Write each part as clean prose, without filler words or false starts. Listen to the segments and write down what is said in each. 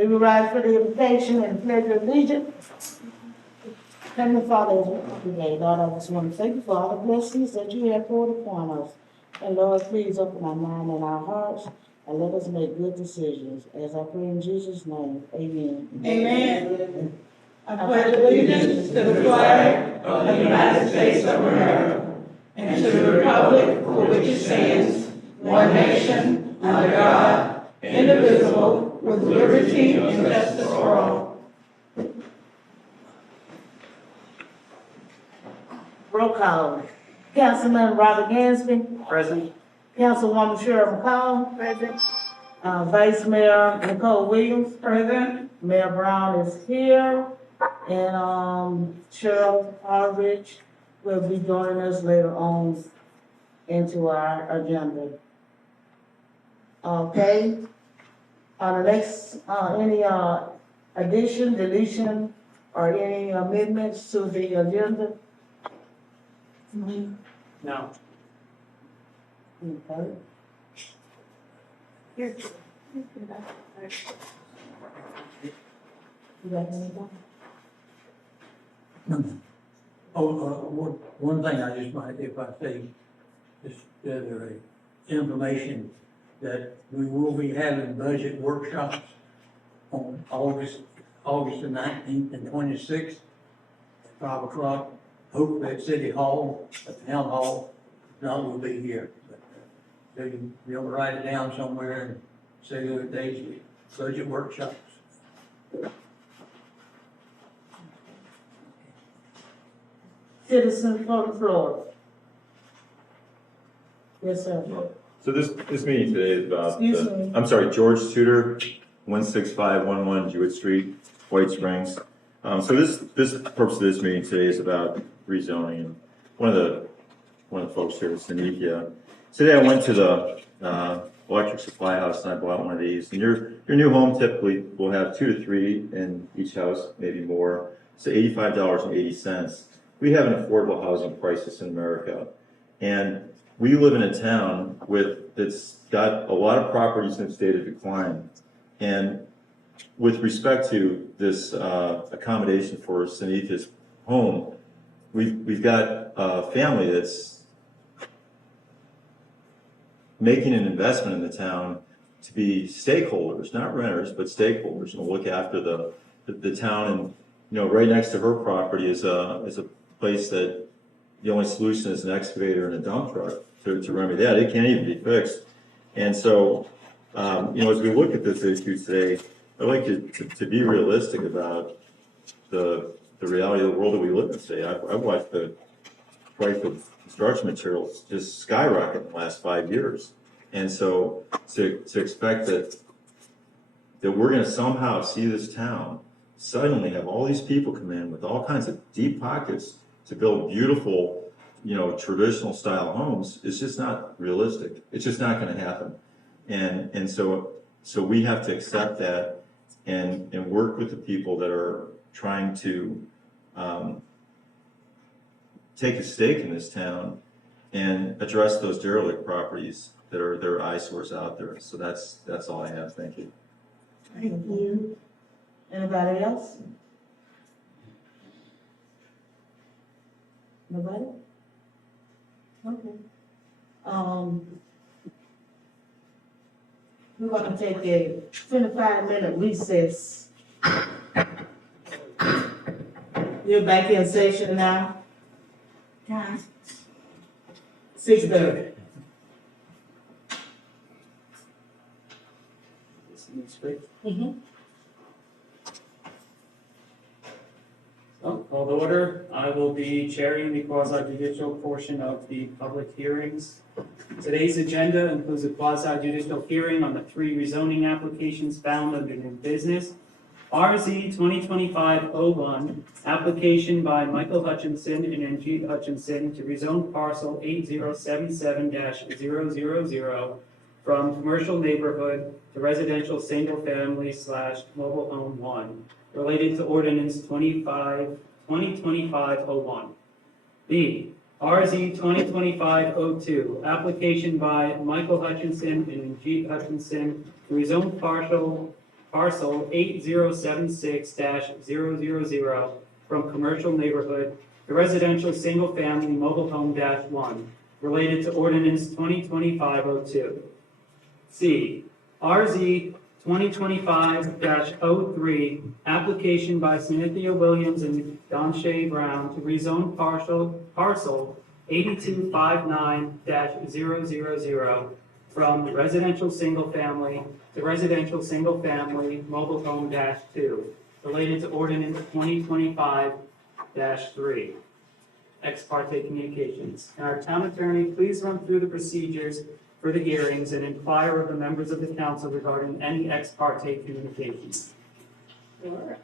We will rise for the invocation and pledge of allegiance. Heavenly Father, as we come today, Lord, I just want to thank you for all the blessings that you have poured upon us. And Lord, please open our mind and our hearts and let us make good decisions. As I pray in Jesus' name, amen. Amen. I pledge allegiance to the flag of the United States of America and to the republic for which it stands, one nation, under God, indivisible, with liberty and justice for all. Roll call. Councilman Robert Gansby. Present. Councilwoman Cheryl McCall. Present. Vice Mayor Nicole Williams. Present. Mayor Brown is here. And Cheryl Harvich will be joining us later on into our agenda. Okay. The next, any addition, deletion, or any amendments to the agenda? No. Okay. You got anything? One thing I just might, if I say, just information that we will be having budget workshops on August the 19th and 26th, at 5 o'clock, hopefully at City Hall, at Town Hall. If not, we'll be here. So you'll write it down somewhere and say the days, budget workshops. Citizens on the floor. Yes, sir. So this meeting today is about, Excuse me. I'm sorry, George Tudor, 16511 Jewett Street, White Springs. So this purpose of this meeting today is about rezoning. And one of the folks here, Sanithia, today I went to the electric supply house and I bought one of these. And your new home typically will have 2 to 3 in each house, maybe more. So $85.80. We have an affordable housing crisis in America. And we live in a town that's got a lot of properties in a state of decline. And with respect to this accommodation for Sanitha's home, we've got a family that's making an investment in the town to be stakeholders, not renters, but stakeholders, and look after the town. And right next to her property is a place that the only solution is an excavator and a dump truck to remedy that. It can't even be fixed. And so, as we look at this issue today, I'd like to be realistic about the reality of the world that we live in today. I've watched the price of construction materials just skyrocket in the last 5 years. And so to expect that we're going to somehow see this town suddenly have all these people come in with all kinds of deep pockets to build beautiful, traditional style homes is just not realistic. It's just not going to happen. And so we have to accept that and work with the people that are trying to take a stake in this town and address those derelict properties that are eyesores out there. So that's all I have. Thank you. Thank you. Anybody else? Nobody? Okay. We're gonna take a 25-minute recess. You're back in session now? Time. 6:30. So, call to order. I will be chairing the quasi-judicial portion of the public hearings. Today's agenda includes a quasi-judicial hearing on the 3 rezoning applications found under new business. RZ 2025-01, application by Michael Hutchinson and Angie Hutchinson to rezone parcel 8077-000 from commercial neighborhood to residential single-family/mobile home 1, related to ordinance 2025-01. B, RZ 2025-02, application by Michael Hutchinson and Angie Hutchinson to rezone parcel 8076-000 from commercial neighborhood to residential single-family mobile home -1, related to ordinance 2025-02. C, RZ 2025-03, application by Cynthia Williams and Don Shay Brown to rezone parcel 8259-000 from residential single-family to residential single-family mobile home -2, related to ordinance 2025-3. Ex parte communications. Can our town attorney please run through the procedures for the hearings and inquire of the members of the council regarding any ex parte communications? Sure.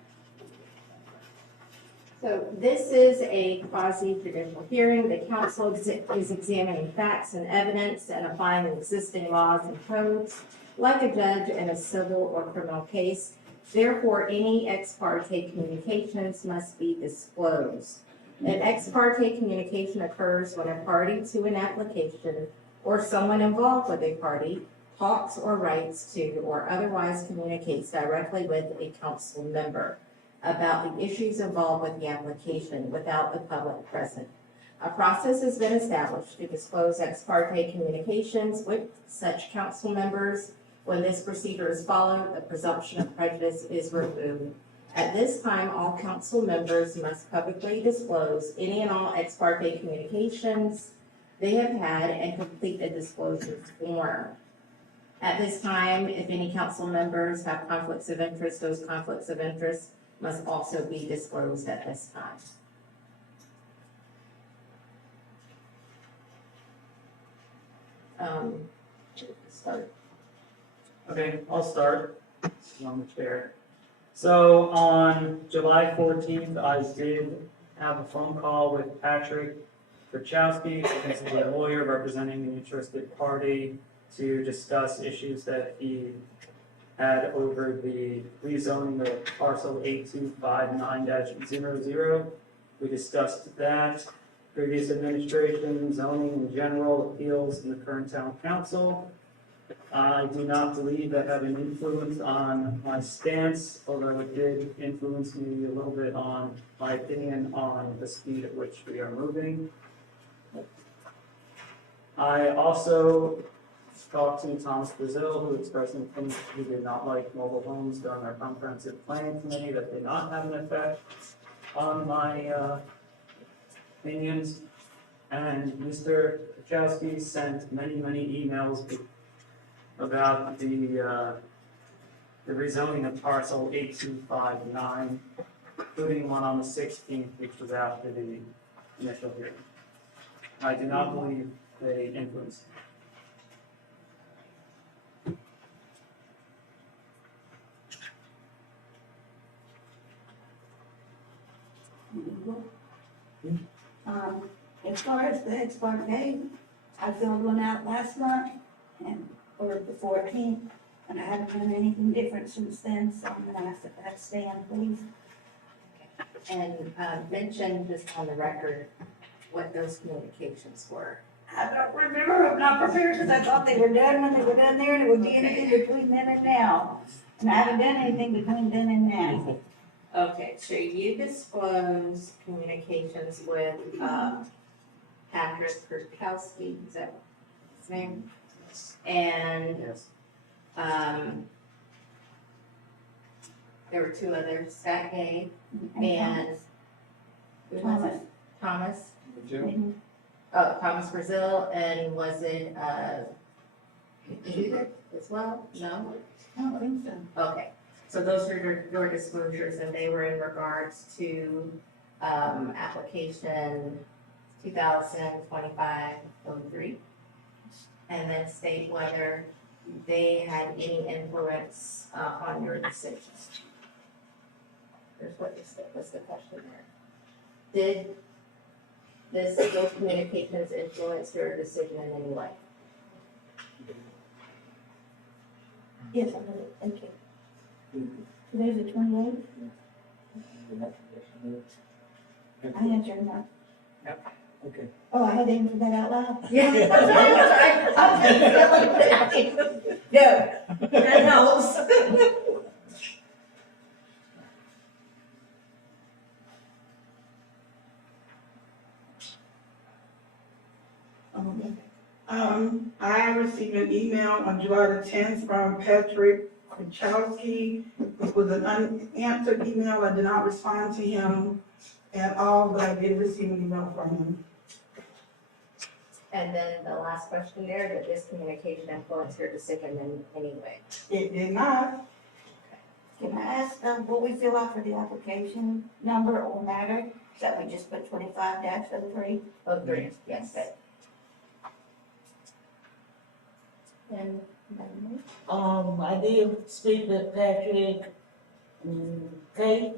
So this is a quasi-judicial hearing. The council is examining facts and evidence and applying existing laws and codes like a judge in a civil or criminal case. Therefore, any ex parte communications must be disclosed. An ex parte communication occurs when a party to an application or someone involved with a party talks or writes to or otherwise communicates directly with a council member about the issues involved with the application without the public present. A process has been established to disclose ex parte communications with such council members. When this procedure is followed, the presumption of prejudice is removed. At this time, all council members must publicly disclose any and all ex parte communications they have had and complete a disclosure form. At this time, if any council members have conflicts of interest, those conflicts of interest must also be disclosed at this time. Start. Okay, I'll start. I'm the chair. So on July 14th, I did have a phone call with Patrick Krachowski, who's a lawyer representing the interested party, to discuss issues that he had over the rezoning of parcel 8259-00. We discussed that, previous administration, zoning in general, appeals, and the current town council. I do not believe that had an influence on my stance, although it did influence me a little bit on my opinion on the speed at which we are moving. I also talked to Thomas Brazil, who expressed an opinion he did not like mobile homes during our comprehensive planning committee, that did not have an effect on my opinions. And Mr. Kachowski sent many emails about the rezoning of parcel 8259, including one on the 16th, which was after the initial hearing. I do not believe they influenced me. As far as the ex parte, I filled one out last month and, or the 14th, and I haven't done anything different since then, so I'm gonna ask that stand, please. And mention just on the record what those communications were. I don't remember, I'm not prepared, because I thought they were done when they were done there, and it would be anything between then and now. And I haven't done anything between then and now. Okay, so you disclosed communications with Patrick Kurkowski, is that his name? And Yes. there were two others, Scott Gay and who was it? Thomas? Mhm. Oh, Thomas Brazil, and was it Judith as well? No? I don't think so. Okay, so those are your disclosures, and they were in regards to application 2025-03, and then state whether they had any influence on your decision. Here's what was the question there. Did those communications influence your decision in any way? Yes, I did, thank you. Today's the 28th? I answered no. Okay. Oh, I had to answer that out loud? Yeah. No, that helps. received an email on July the 10th from Patrick Kachowski. It was an unanswered email. I did not respond to him at all, but I did receive an email from him. And then the last question there, did this communication influence your decision in any way? It did not. Can I ask, what we fill out for the application number or matter? Is that we just put 25-03? Oh, three, yes. And, I did speak with Patrick, Kate.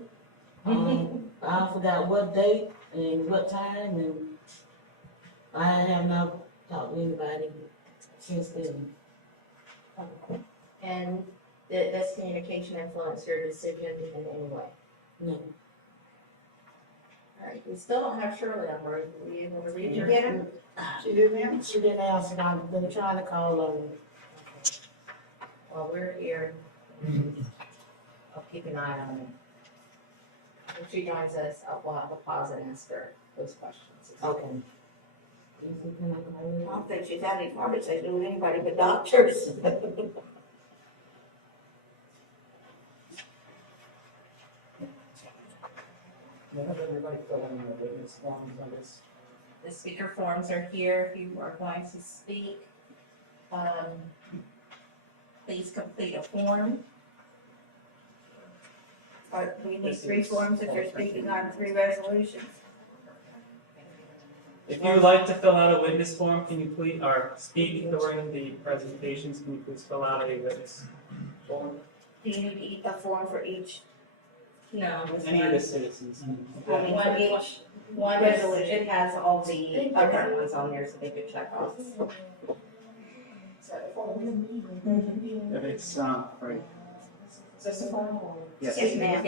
I forgot what date and what time, and I have not talked to anybody since then. and did this communication influence your decision in any way? No. All right, we still don't have Shirley on board. Were you able to read Did you her? get her? She didn't answer. She didn't answer, and I've been trying to call her. While we're here, I'll keep an eye on it. If she joins us, we'll have a pause and ask her those questions. Okay. I don't think she's had any conversation with anybody but doctors. Have everybody fill in the witness forms on this. The speaker forms are here if you are going to speak. Please complete a form. Or do you need 3 forms if you're speaking on 3 resolutions? If you would like to fill out a witness form, can you please, or speak during the presentations, can you please fill out a witness form? Do you need a form for each? No. Any of the citizens. I mean, for each? One Resolution. it has all the other ones on there so they could check off. If it's, right. Is this a form? Yes. Yes, ma'am.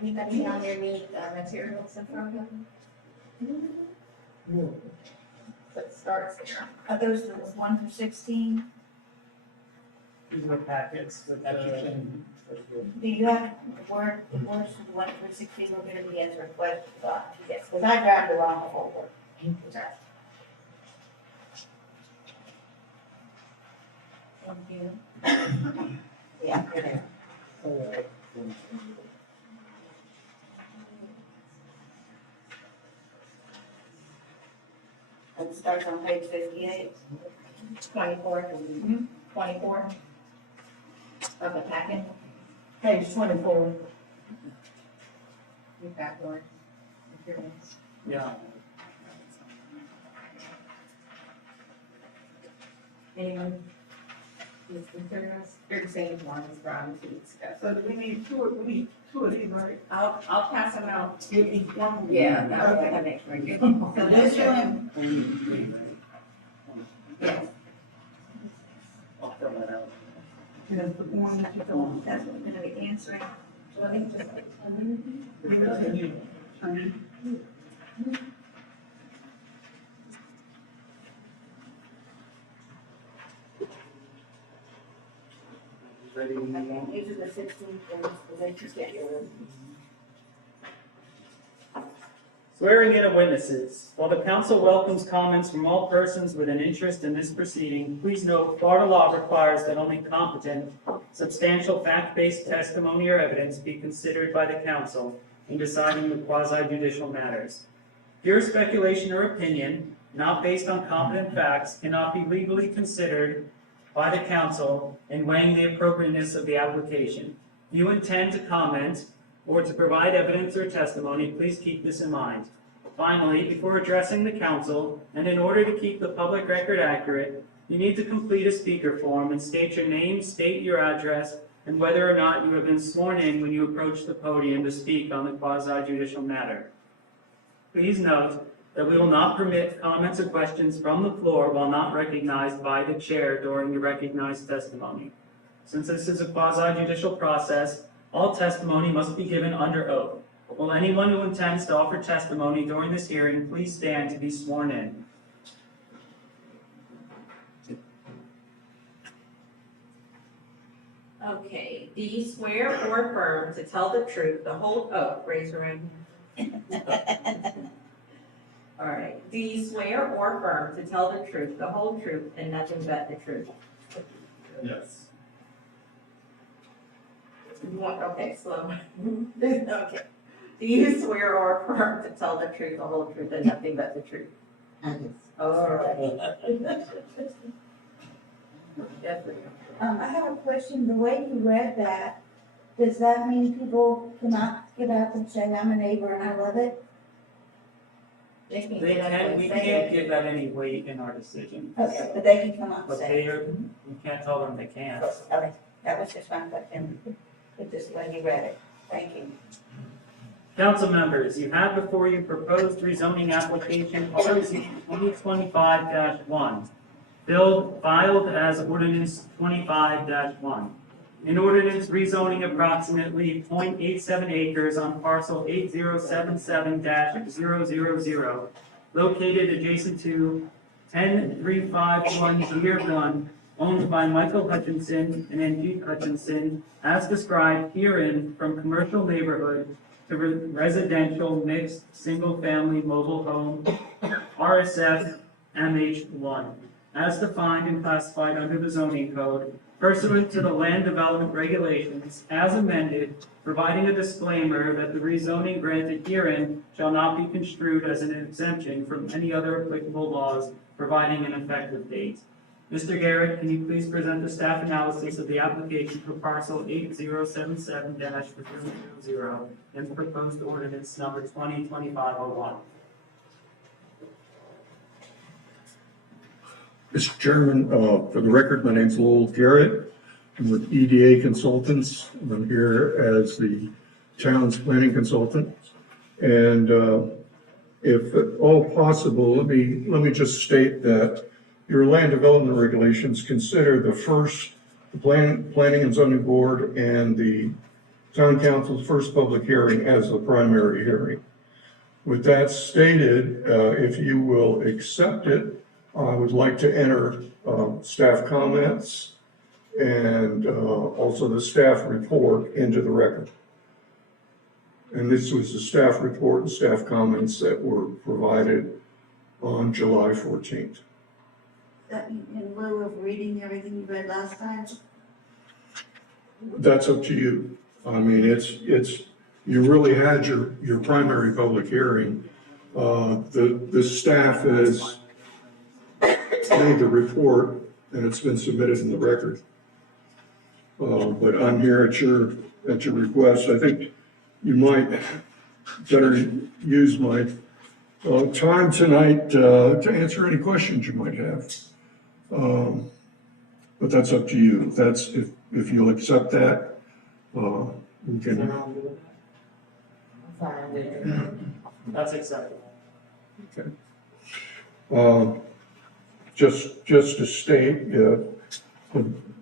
Anybody on there need materials in front of them? No. So it starts there. Are those the 1 through 16? These are packets with Do you have the words from 1 through 16 we're gonna be answering questions on? Yes, because I grabbed the wrong folder. Thank you. Yeah, here they are. It starts on page 58. 24. 24 of the packet. Page 24. You've got yours. Yeah. Anyone? These materials? You're the same one as Brown Sheets. So do we need two of these, right? I'll pass them out. Give each one. Yeah, that way I make sure you. So this one, Yes. I'll fill that out. That's the one that you don't. that's what we're gonna be answering. So I think just. Give it to you. Ready? These are the 16 things that you get your. Swearing in of witnesses. While the council welcomes comments from all persons with an interest in this proceeding, please note Florida law requires that only competent, substantial fact-based testimony or evidence be considered by the council in deciding the quasi-judicial matters. Pure speculation or opinion, not based on competent facts, cannot be legally considered by the council in weighing the appropriateness of the application. If you intend to comment or to provide evidence or testimony, please keep this in mind. Finally, before addressing the council, and in order to keep the public record accurate, you need to complete a speaker form and state your name, state your address, and whether or not you have been sworn in when you approach the podium to speak on the quasi-judicial matter. Please note that we will not permit comments or questions from the floor while not recognized by the chair during the recognized testimony. Since this is a quasi-judicial process, all testimony must be given under oath. Will anyone who intends to offer testimony during this hearing please stand to be sworn in? Okay, do you swear or affirm to tell the truth, the whole, raise your right hand. All right, do you swear or affirm to tell the truth, the whole truth, and nothing but the truth? Yes. Okay, slow. Okay. Do you swear or affirm to tell the truth, the whole truth, and nothing but the truth? All right. Yes, ma'am. I have a question. The way you read that, does that mean people cannot get up and say, I'm a neighbor and I love it? They can They get up can, and we say can't it. give that any weight in our decision. Okay, but they can come up and But say they are, we can't tell them they can't. it. Okay, that was just my question. With this way you read it. Thank you. Council members, you have before you proposed rezoning application RZ 2025-1, filed as ordinance 25-1. An ordinance rezoning approximately 0.87 acres on parcel 8077-000, located adjacent to 10351 Deer Run, owned by Michael Hutchinson and Angie Hutchinson, as described herein, from commercial neighborhood to residential mixed single-family mobile home, RSF MH1, as defined and classified under the zoning code, pursuant to the land development regulations, as amended, providing a disclaimer that the rezoning granted herein shall not be construed as an exemption from any other applicable laws, providing an effective date. Mr. Garrett, can you please present the staff analysis of the application for parcel 8077-000 and proposed ordinance number 2025-01? Mr. Chairman, for the record, my name's Lowell Garrett. I'm with EDA Consultants. I'm here as the town's planning consultant. And if at all possible, let me just state that your land development regulations consider the planning and zoning board and the town council's first public hearing as the primary hearing. With that stated, if you will accept it, I would like to enter staff comments and also the staff report into the record. And this was the staff report and staff comments that were provided on July 14th. That in lieu of reading everything you read last time? That's up to you. I mean, you really had your primary public hearing. The staff has made the report and it's been submitted in the record. But I'm here at your request. I think you might better use my time tonight to answer any questions you might have. But that's up to you. If you'll accept that, we can. That's acceptable. Okay. Just to state,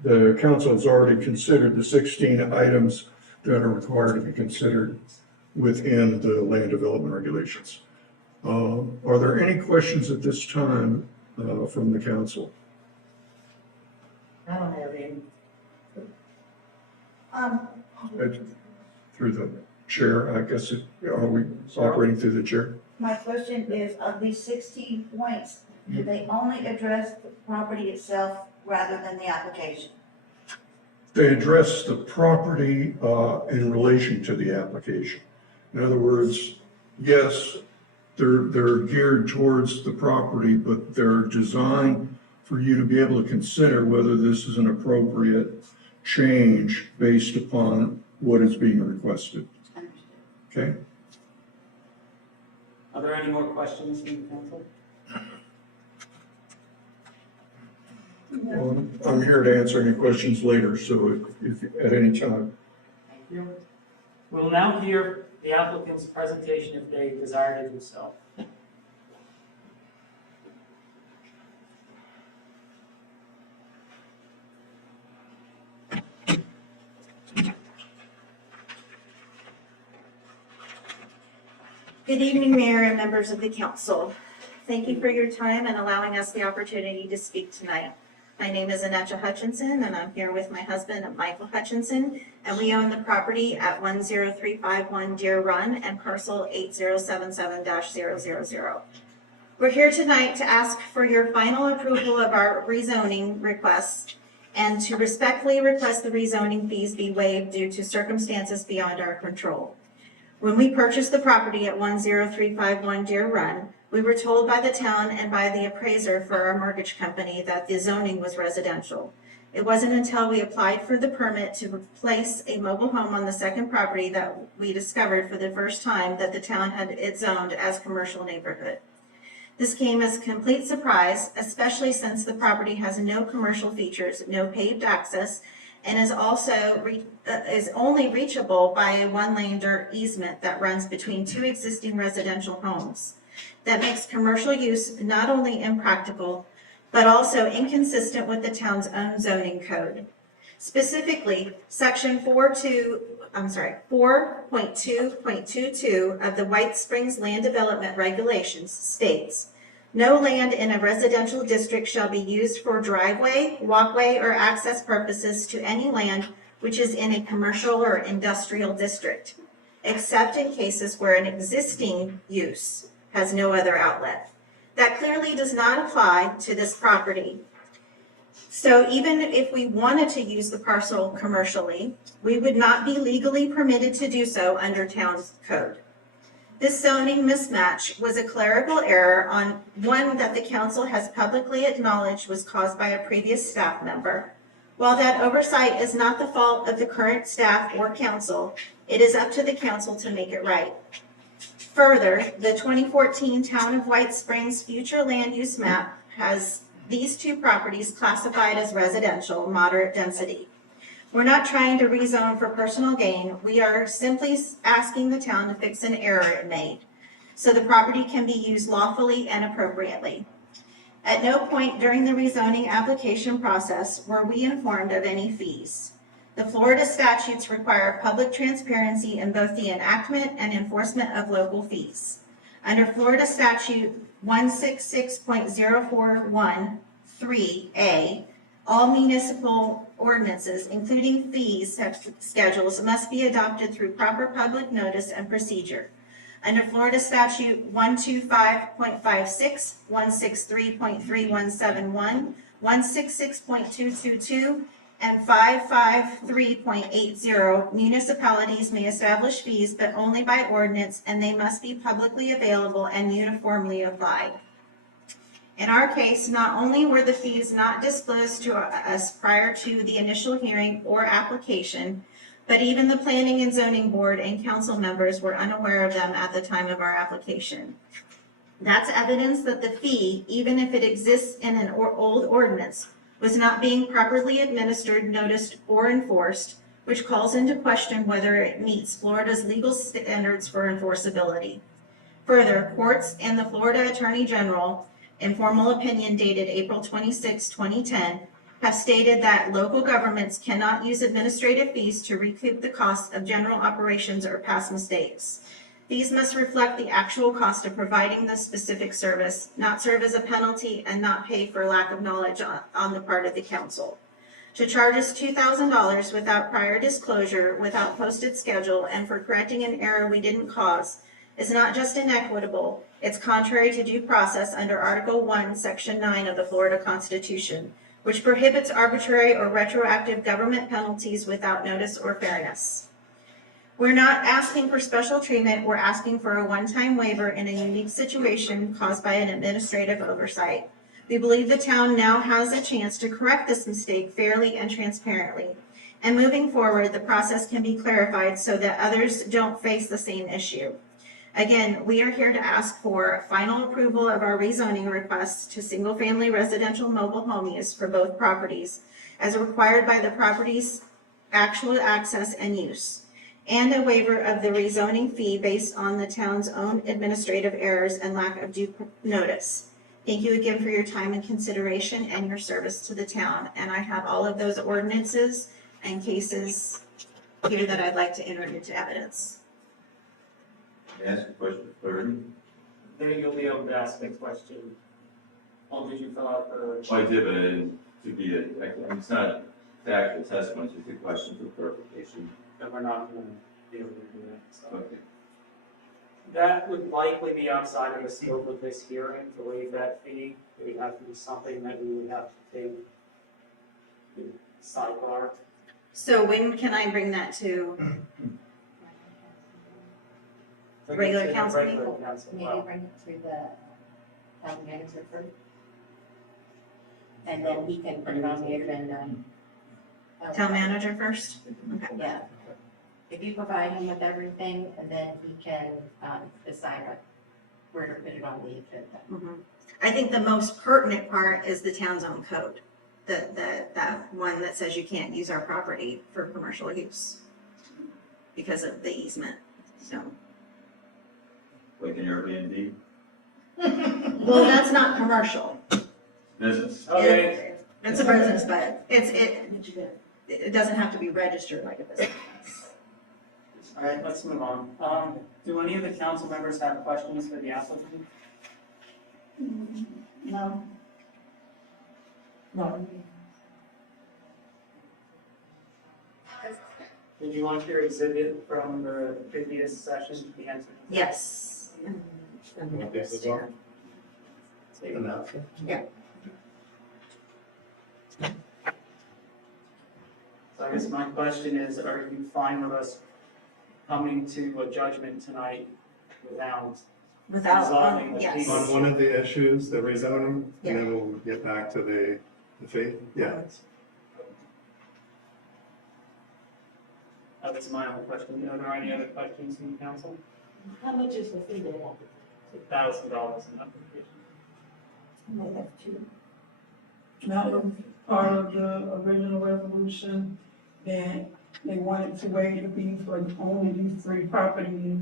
the council has already considered the 16 items that are required to be considered within the land development regulations. Are there any questions at this time from the council? I don't have any. Through the chair, I guess, are we operating through the chair? My question is, of these 16 points, do they only address the property itself rather than the application? They address the property in relation to the application. In other words, yes, they're geared towards the property, but they're designed for you to be able to consider whether this is an appropriate change based upon what is being requested. Okay? Are there any more questions from the council? Well, I'm here to answer any questions later, so if at any time. Thank you. We'll now hear the applicant's presentation if they desire to do so. Good evening, Mayor and members of the council. Thank you for your time and allowing us the opportunity to speak tonight. My name is Annette Hutchinson, and I'm here with my husband, Michael Hutchinson, and we own the property at 10351 Deer Run and parcel 8077-000. We're here tonight to ask for your final approval of our rezoning request and to respectfully request the rezoning fees be waived due to circumstances beyond our control. When we purchased the property at 10351 Deer Run, we were told by the town and by the appraiser for our mortgage company that the zoning was residential. It wasn't until we applied for the permit to place a mobile home on the second property that we discovered for the first time that the town had it zoned as commercial neighborhood. This came as a complete surprise, especially since the property has no commercial features, no paved access, and is also is only reachable by a one-lane dirt easement that runs between two existing residential homes. That makes commercial use not only impractical, but also inconsistent with the town's own zoning code. Specifically, section 4.2.22 of the White Springs Land Development Regulations states, no land in a residential district shall be used for driveway, walkway, or access purposes to any land which is in a commercial or industrial district, except in cases where an existing use has no other outlet. That clearly does not apply to this property. So even if we wanted to use the parcel commercially, we would not be legally permitted to do so under town code. This zoning mismatch was a clerical error on one that the council has publicly acknowledged was caused by a previous staff member. While that oversight is not the fault of the current staff or council, it is up to the council to make it right. Further, the 2014 Town of White Springs future land use map has these two properties classified as residential, moderate density. We're not trying to rezone for personal gain. We are simply asking the town to fix an error it made so the property can be used lawfully and appropriately. At no point during the rezoning application process were we informed of any fees. The Florida statutes require public transparency in both the enactment and enforcement of local fees. Under Florida statute 166.0413A, all municipal ordinances, including fees schedules, must be adopted through proper public notice and procedure. Under Florida statute 125.56, 163.3171, 166.222, and 553.80, municipalities may establish fees, but only by ordinance, and they must be publicly available and uniformly applied. In our case, not only were the fees not disclosed to us prior to the initial hearing or application, but even the Planning and Zoning Board and council members were unaware of them at the time of our application. That's evidence that the fee, even if it exists in an old ordinance, was not being properly administered, noticed, or enforced, which calls into question whether it meets Florida's legal standards for enforceability. Further, courts and the Florida Attorney General, in formal opinion dated April 26, 2010, have stated that local governments cannot use administrative fees to recoup the costs of general operations or past mistakes. These must reflect the actual cost of providing the specific service, not serve as a penalty, and not pay for lack of knowledge on the part of the council. To charge us $2,000 without prior disclosure, without posted schedule, and for correcting an error we didn't cause is not just inequitable, it's contrary to due process under Article 1, Section 9 of the Florida Constitution, which prohibits arbitrary or retroactive government penalties without notice or fairness. We're not asking for special treatment, we're asking for a one-time waiver in a unique situation caused by an administrative oversight. We believe the town now has a chance to correct this mistake fairly and transparently. And moving forward, the process can be clarified so that others don't face the same issue. Again, we are here to ask for final approval of our rezoning request to single-family residential mobile home use for both properties as required by the property's actual access and use, and a waiver of the rezoning fee based on the town's own administrative errors and lack of due notice. Thank you again for your time and consideration and your service to the town. And I have all of those ordinances and cases here that I'd like to enter into evidence. Ask a question for clarity. Then you'll be able to ask the question. Oh, did you fill out the? Well, I did, but I didn't, to be it's not factual testimony, it's just a question for clarification. Then we're not gonna be able to do that, so. Okay. That would likely be outside of the scope of this hearing to waive that fee. It would have to be something that we would have to take sidebar. So when can I bring that to, Regular council Regular meeting? council, Maybe well, bring it to the town manager first. And then he can put it on the agenda. town manager first? Okay. Yeah. If you provide him with everything, and then he can, decide where to put it on the agenda. Mhm. I think the most pertinent part is the town's own code. That one that says you can't use our property for commercial use because of the easement, so. Like an Airbnb Well, that's not commercial. business. Okay, It's a business, but it doesn't have to be registered like a business. all right, let's move on. Do any of the council members have questions for the applicant? No. No. Did you want your exhibit from the previous session to be answered? Yes. Yeah. So I guess my question is, are you fine with us coming to a judgment tonight without Without, resolving the yes. fee? On one of the issues, the rezoning, and then we'll get back to the fee, yeah. That's my only question. Are there any other questions from the council? How much is the fee there? $1,000 in application. That was part of the original resolution, that they wanted to waive the fee for only these 3 properties.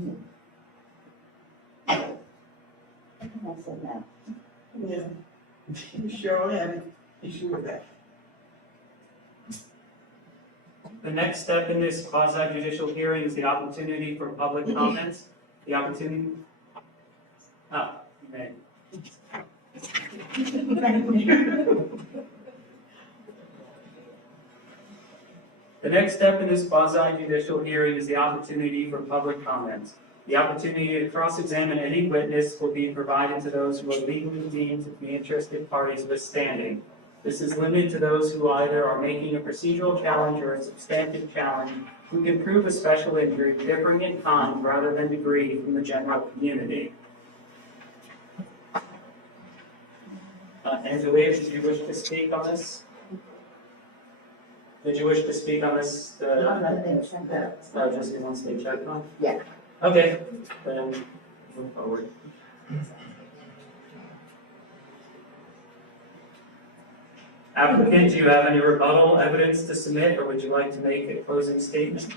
I said no. Yeah. Cheryl had an issue with that. The next step in this quasi judicial hearing is the opportunity for public comments. The opportunity. Oh, you may. Thank you. The next step in this quasi judicial hearing is the opportunity for public comments. The opportunity to cross-examine any witness will be provided to those who are legally deemed to be interested parties with standing. This is limited to those who either are making a procedural challenge or a substantive challenge who can prove a special injury differing in kind rather than degree from the general community. Angela, did you wish to speak on this? Did you wish to speak on this? Just in one state check on? Yeah. Okay, then move forward. Applicant, do you have any rebuttal evidence to submit, or would you like to make a closing statement?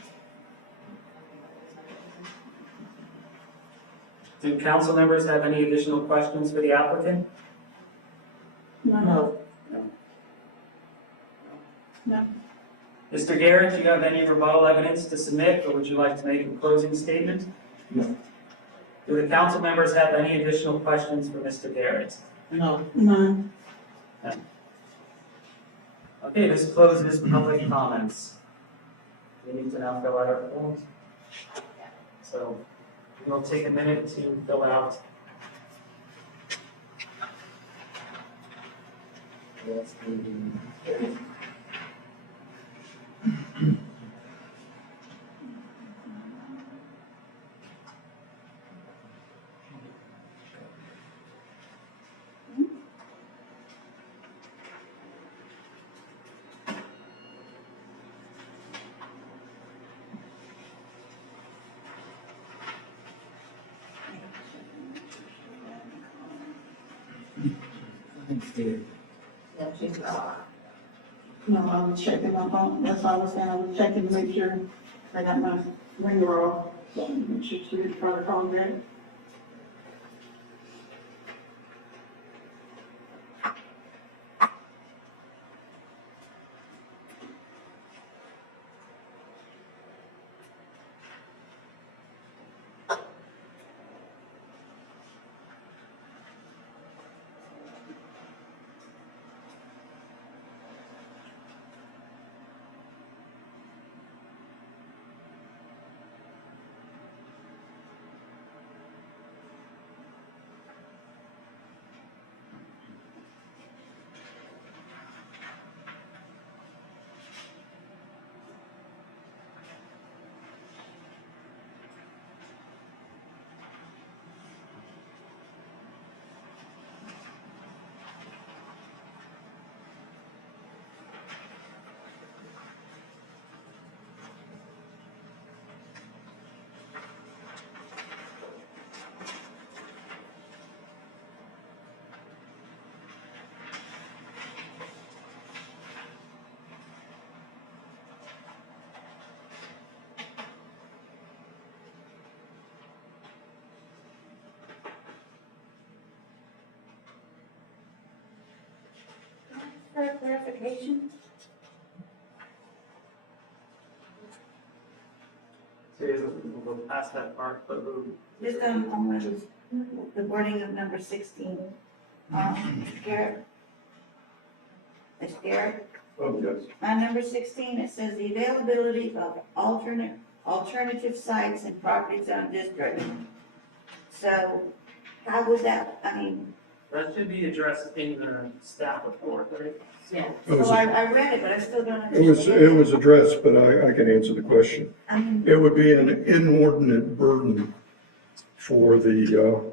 Do council members have any additional questions for the applicant? No. Mr. Garrett, do you have any rebuttal evidence to submit, or would you like to make a closing statement? No. Do the council members have any additional questions for Mr. Garrett? No. None. Okay, this closes public comments. We need to now fill out our forms. So we'll take a minute to fill out. No, I was checking my phone, that's why I was saying, I was checking to make sure I got my ringer off, so make sure she didn't try to call me back. for clarification? So we'll go past that part, but we'll. Just on the wording of number 16. Garrett? Ms. Garrett? Oh, yes. On number 16, it says the availability of alternative sites in property zone district. So how was that, I mean, That should be addressed in the staff report, right? Yeah. so I read it, but I still don't It understand. was addressed, but I can answer the question. I mean, It would be an inordinate burden for the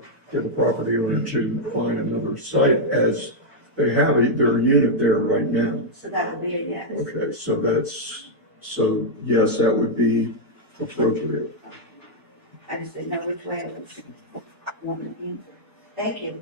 property owner to find another site as they have their unit there right now. so that would be a yes. Okay, so yes, that would be appropriate. I just didn't know which way it was wanting to answer. Thank you.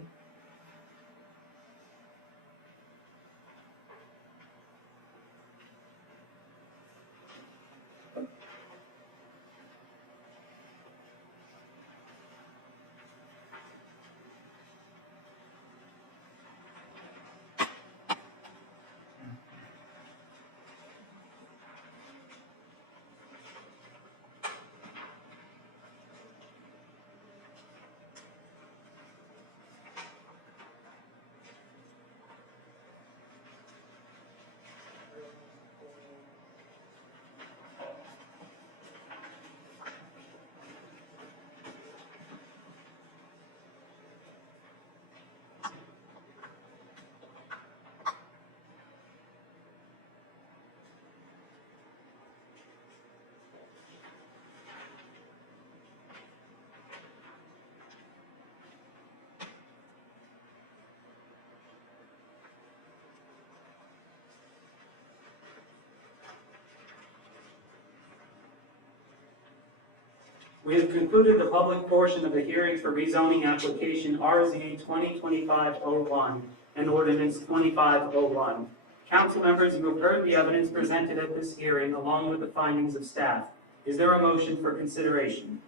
We have concluded the public portion of the hearing for rezoning application RZ 2025-01 and ordinance 2501. Council members, you have heard the evidence presented at this hearing along with the findings of staff. Is there a motion for consideration?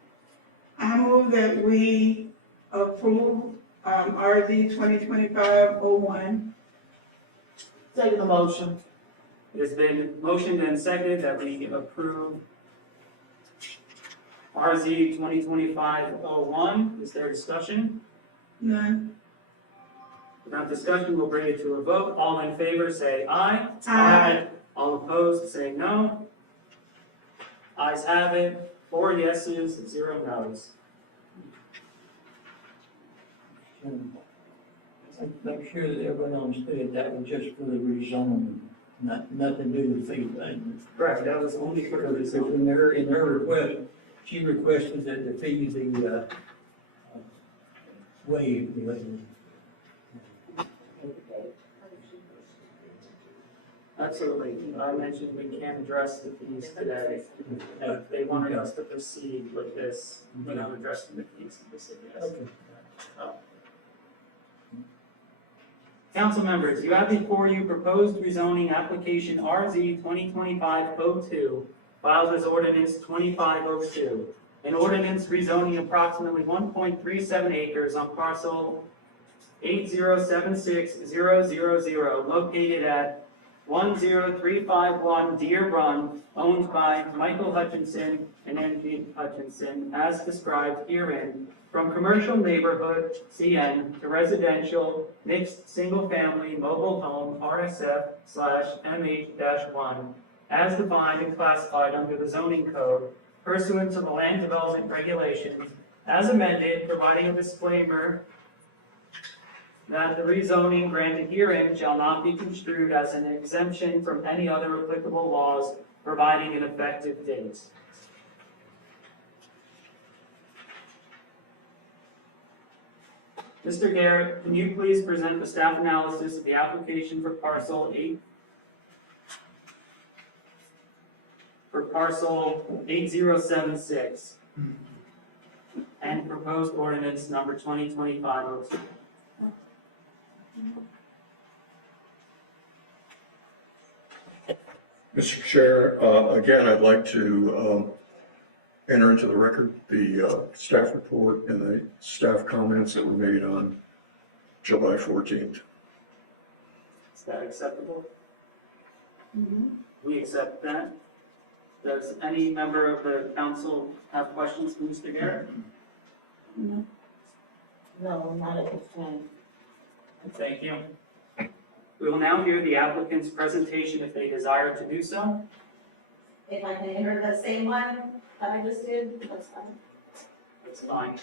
I move that we approve RZ 2025-01. Second the motion. It has been motioned and seconded that we approve RZ 2025-01. Is there discussion? None. Without discussion, we'll bring it to a vote. All in favor, say aye. Aye. All opposed, say no. Ayes have it. 4 yeses, 0 noes. Make sure that everyone understood that was just for the rezoning, nothing to do with fee payment. Correct, that was only for the Because rezoning. in her request, she requested that the fee be, waived. Absolutely. I mentioned we can't address the fees today. They wanted us to proceed with this without addressing the fees in this. Council members, you have before you proposed rezoning application RZ 2025-02, filed as ordinance 2502. An ordinance rezoning approximately 1.37 acres on parcel 8076000 located at 10351 Deer Run, owned by Michael Hutchinson and Angie Hutchinson, as described herein, from commercial neighborhood, CN, to residential, mixed, single-family, mobile home, RSF/MH-1, as defined and classified under the zoning code, pursuant to the land development regulations, as amended, providing a disclaimer that the rezoning granted herein shall not be construed as an exemption from any other applicable laws, providing an effective date. Mr. Garrett, can you please present the staff analysis of the application for parcel 8076 and proposed ordinance number 2025-02? Mr. Chair, again, I'd like to enter into the record the staff report and the staff comments that were made on July 14th. that acceptable? We accept that. Does any member of the council have questions for Mr. Garrett? No, not at this time. Thank you. We will now hear the applicant's presentation if they desire to do so. If I can enter the same one that I just did, that's fine. It's fine.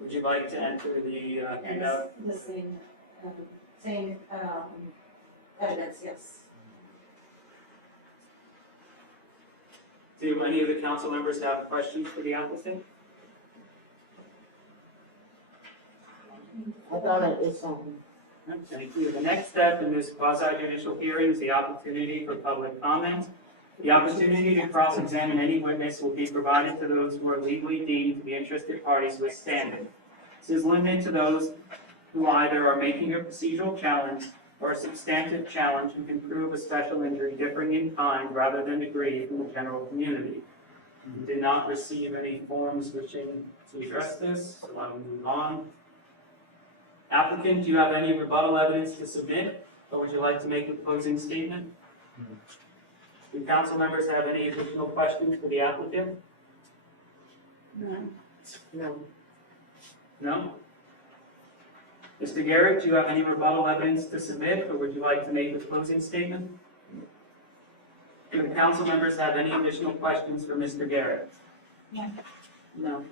Would you like to enter the handout? The same, evidence, yes. Do any of the council members have questions for the applicant? I thought it was something. Thank you. The next step in this quasi-judicial hearing is the opportunity for public comment. The opportunity to cross-examine any witness will be provided to those who are legally deemed to be interested parties with standing. This is limited to those who either are making a procedural challenge or a substantive challenge and can prove a special injury differing in kind rather than degree from the general community. We did not receive any forms wishing to address this, so I will move on. Applicant, do you have any rebuttal evidence to submit, or would you like to make a closing statement? Do council members have any additional questions for the applicant? No. No? Mr. Garrett, do you have any rebuttal evidence to submit, or would you like to make a closing statement? Do the council members have any additional questions for Mr. Garrett? No. No.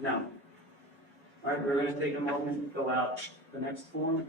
No. All right, we're going to take a moment to fill out the next form.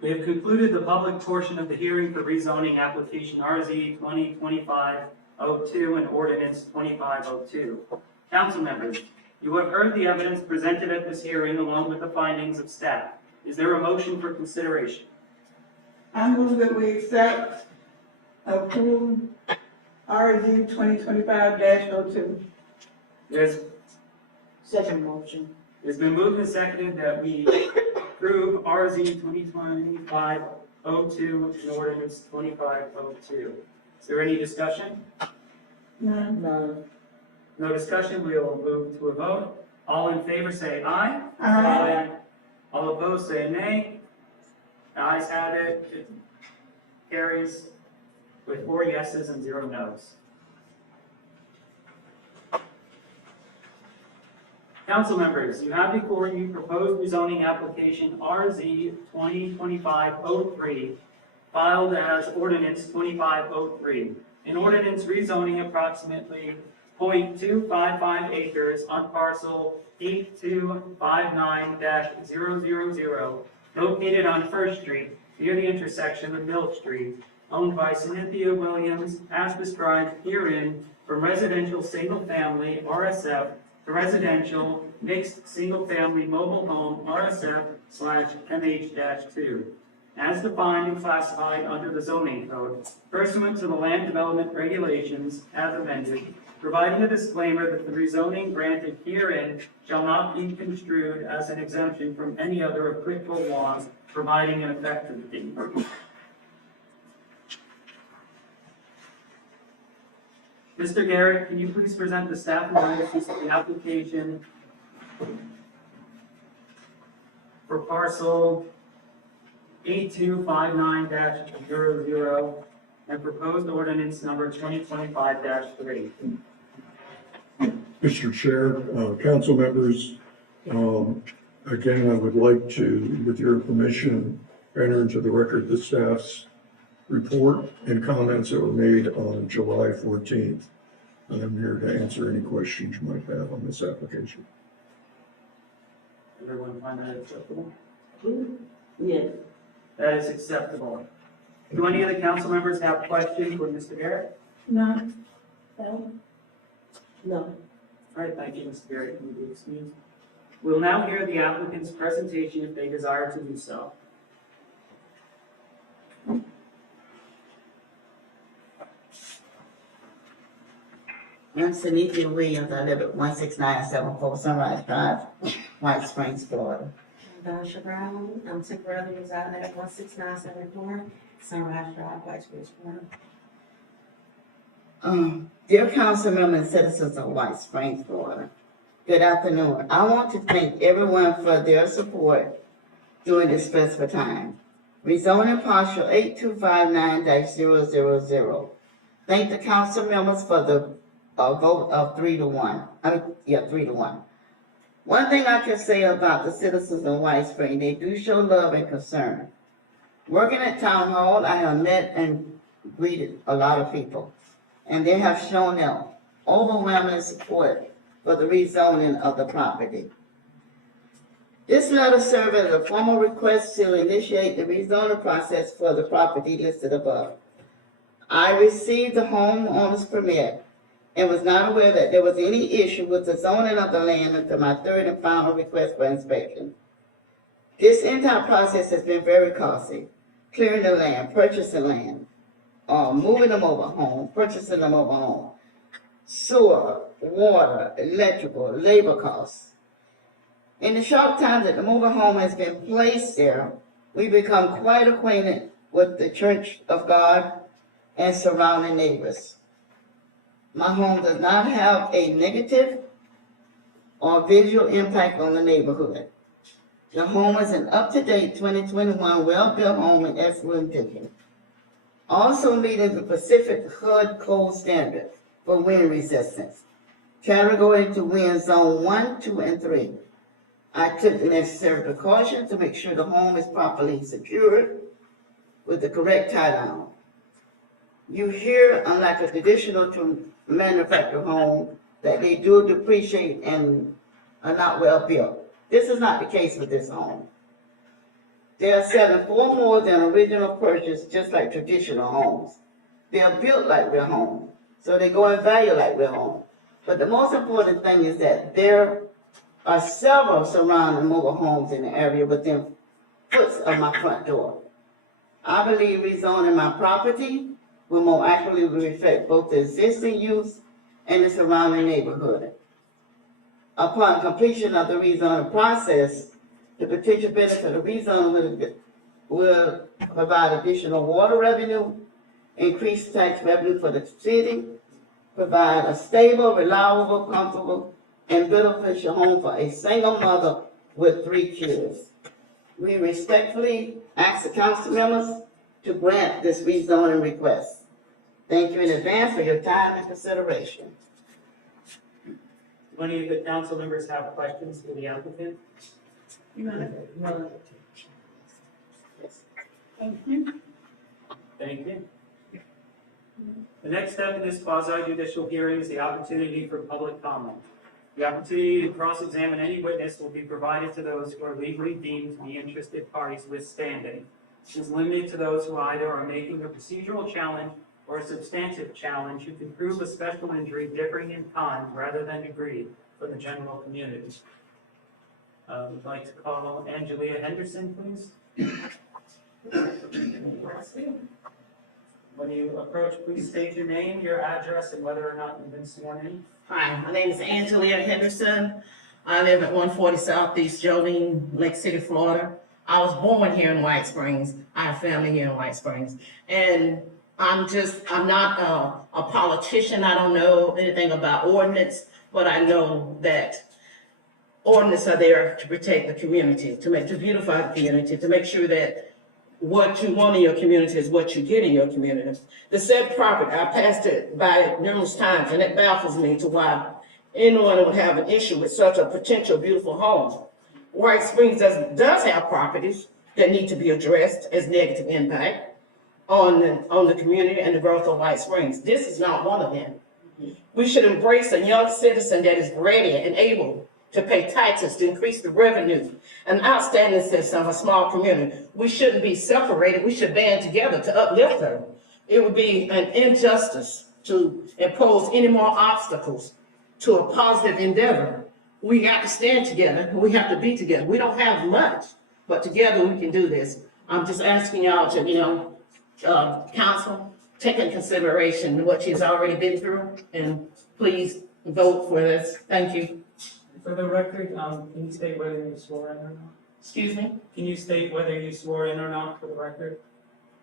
We have concluded the public portion of the hearing for rezoning application RZ 2025-02 and ordinance 2502. Council members, you have heard the evidence presented at this hearing along with the findings of staff. Is there a motion for consideration? I move that we accept approve RZ 2025-02. Second motion. It's been moved and seconded that we approve RZ 2025-02 and ordinance 2502. Is there any discussion? None. No. No discussion, we will move to a vote. All in favor say aye. Aye. All opposed say nay. The ayes have it. It carries with 4 yeses and 0 nos. Council members, you have before you proposed rezoning application RZ 2025-03, filed as ordinance 2503. An ordinance rezoning approximately 0.255 acres on parcel 8259-000, located on First Street, near the intersection of Mill Street, owned by Cynthia Williams, as described herein, from residential single-family RSF to residential mixed single-family mobile home RSF/MH-2, as defined and classified under the zoning code, pursuant to the land development regulations as amended, providing a disclaimer that the rezoning granted herein shall not be construed as an exemption from any other applicable laws, providing an effective date. Mr. Garrett, can you please present the staff analysis of the application for parcel 8259-00 and proposed ordinance number 2025-3? Mr. Chair, council members, again, I would like to, with your permission, enter into the record the staff's report and comments that were made on July 14th. And I'm here to answer any questions you might have on this application. Everyone find that acceptable? Yes. That is acceptable. Do any of the council members have questions for Mr. Garrett? None. No. All right, thank you, Mr. Garrett. Can you be excused? We'll now hear the applicant's presentation if they desire to do so. I'm Cynthia Williams. I live at 16974 Sunrise Drive, White Springs, Florida. Dasha Brown, I'm temporarily residing at 16974 Sunrise Drive, White Springs, Florida. Dear council members and citizens of White Springs, Florida, good afternoon. I want to thank everyone for their support during this stressful time. Rezoning partial 8259-000. Thank the council members for the vote of 3-1. 3-1. One thing I can say about the citizens of White Springs, they do show love and concern. Working at Town Hall, I have met and greeted a lot of people, and they have shown their overwhelming support for the rezoning of the property. This letter serves as a formal request to initiate the rezoning process for the property listed above. I received the homeowner's permit and was not aware that there was any issue with the zoning of the land until my third and final request for inspection. This entire process has been very costly. Clearing the land, purchasing land, moving a mobile home, purchasing a mobile home, sewer, water, electrical, labor costs. In the short time that the mobile home has been placed there, we've become quite acquainted with the Church of God and surrounding neighbors. My home does not have a negative or visual impact on the neighborhood. The home is an up-to-date 2021 well-built home in excellent condition, also meeting the Pacific HUD code standard for wind resistance, category to wind zone 1, 2, and 3. I took the necessary precautions to make sure the home is properly secured with the correct tie-down. You hear, unlike a traditional manufactured home, that they do depreciate and are not well built. This is not the case with this home. They are selling for more than original purchase, just like traditional homes. They are built like real homes, so they go in value like real homes. But the most important thing is that there are several surrounding mobile homes in the area within foot of my front door. I believe rezoning my property will more accurately reflect both the existing use and the surrounding neighborhood. Upon completion of the rezoning process, the potential benefit of rezoning will provide additional water revenue, increase tax revenue for the city, provide a stable, reliable, comfortable, and beneficial home for a single mother with 3 kids. We respectfully ask the council members to grant this rezoning request. Thank you in advance for your time and consideration. Do any of the council members have questions for the applicant? Thank you. Thank you. The next step in this quasi-judicial hearing is the opportunity for public comment. The opportunity to cross-examine any witness will be provided to those who are legally deemed to be interested parties withstanding. It is limited to those who either are making a procedural challenge or a substantive challenge who can prove a special injury differing in kind rather than degree for the general community. We'd like to call Angelia Henderson, please. When you approach, please state your name, your address, and whether or not you've been sworn in. Hi, my name is Angelia Henderson. I live at 140 Southeast Jolene, Lake City, Florida. I was born here in White Springs. I have family here in White Springs. And I'm not a politician. I don't know anything about ordinance, but I know that ordinances are there to protect the community, to beautify the community, to make sure that what you want in your community is what you get in your community. The said property, I passed it by numerous times, and it baffles me to why anyone would have an issue with such a potential beautiful home. White Springs does have properties that need to be addressed as negative impact on the community and the growth of White Springs. This is not one of them. We should embrace a young citizen that is ready and able to pay taxes to increase the revenue, an outstanding citizen of a small community. We shouldn't be separated. We should band together to uplift them. It would be an injustice to impose any more obstacles to a positive endeavor. We got to stand together. We have to be together. We don't have much, but together we can do this. I'm just asking y'all to, council, take into consideration what she's already been through, and please vote for this. Thank you. For the record, can you state whether you swore in or not? Excuse me? Can you state whether you swore in or not for the record?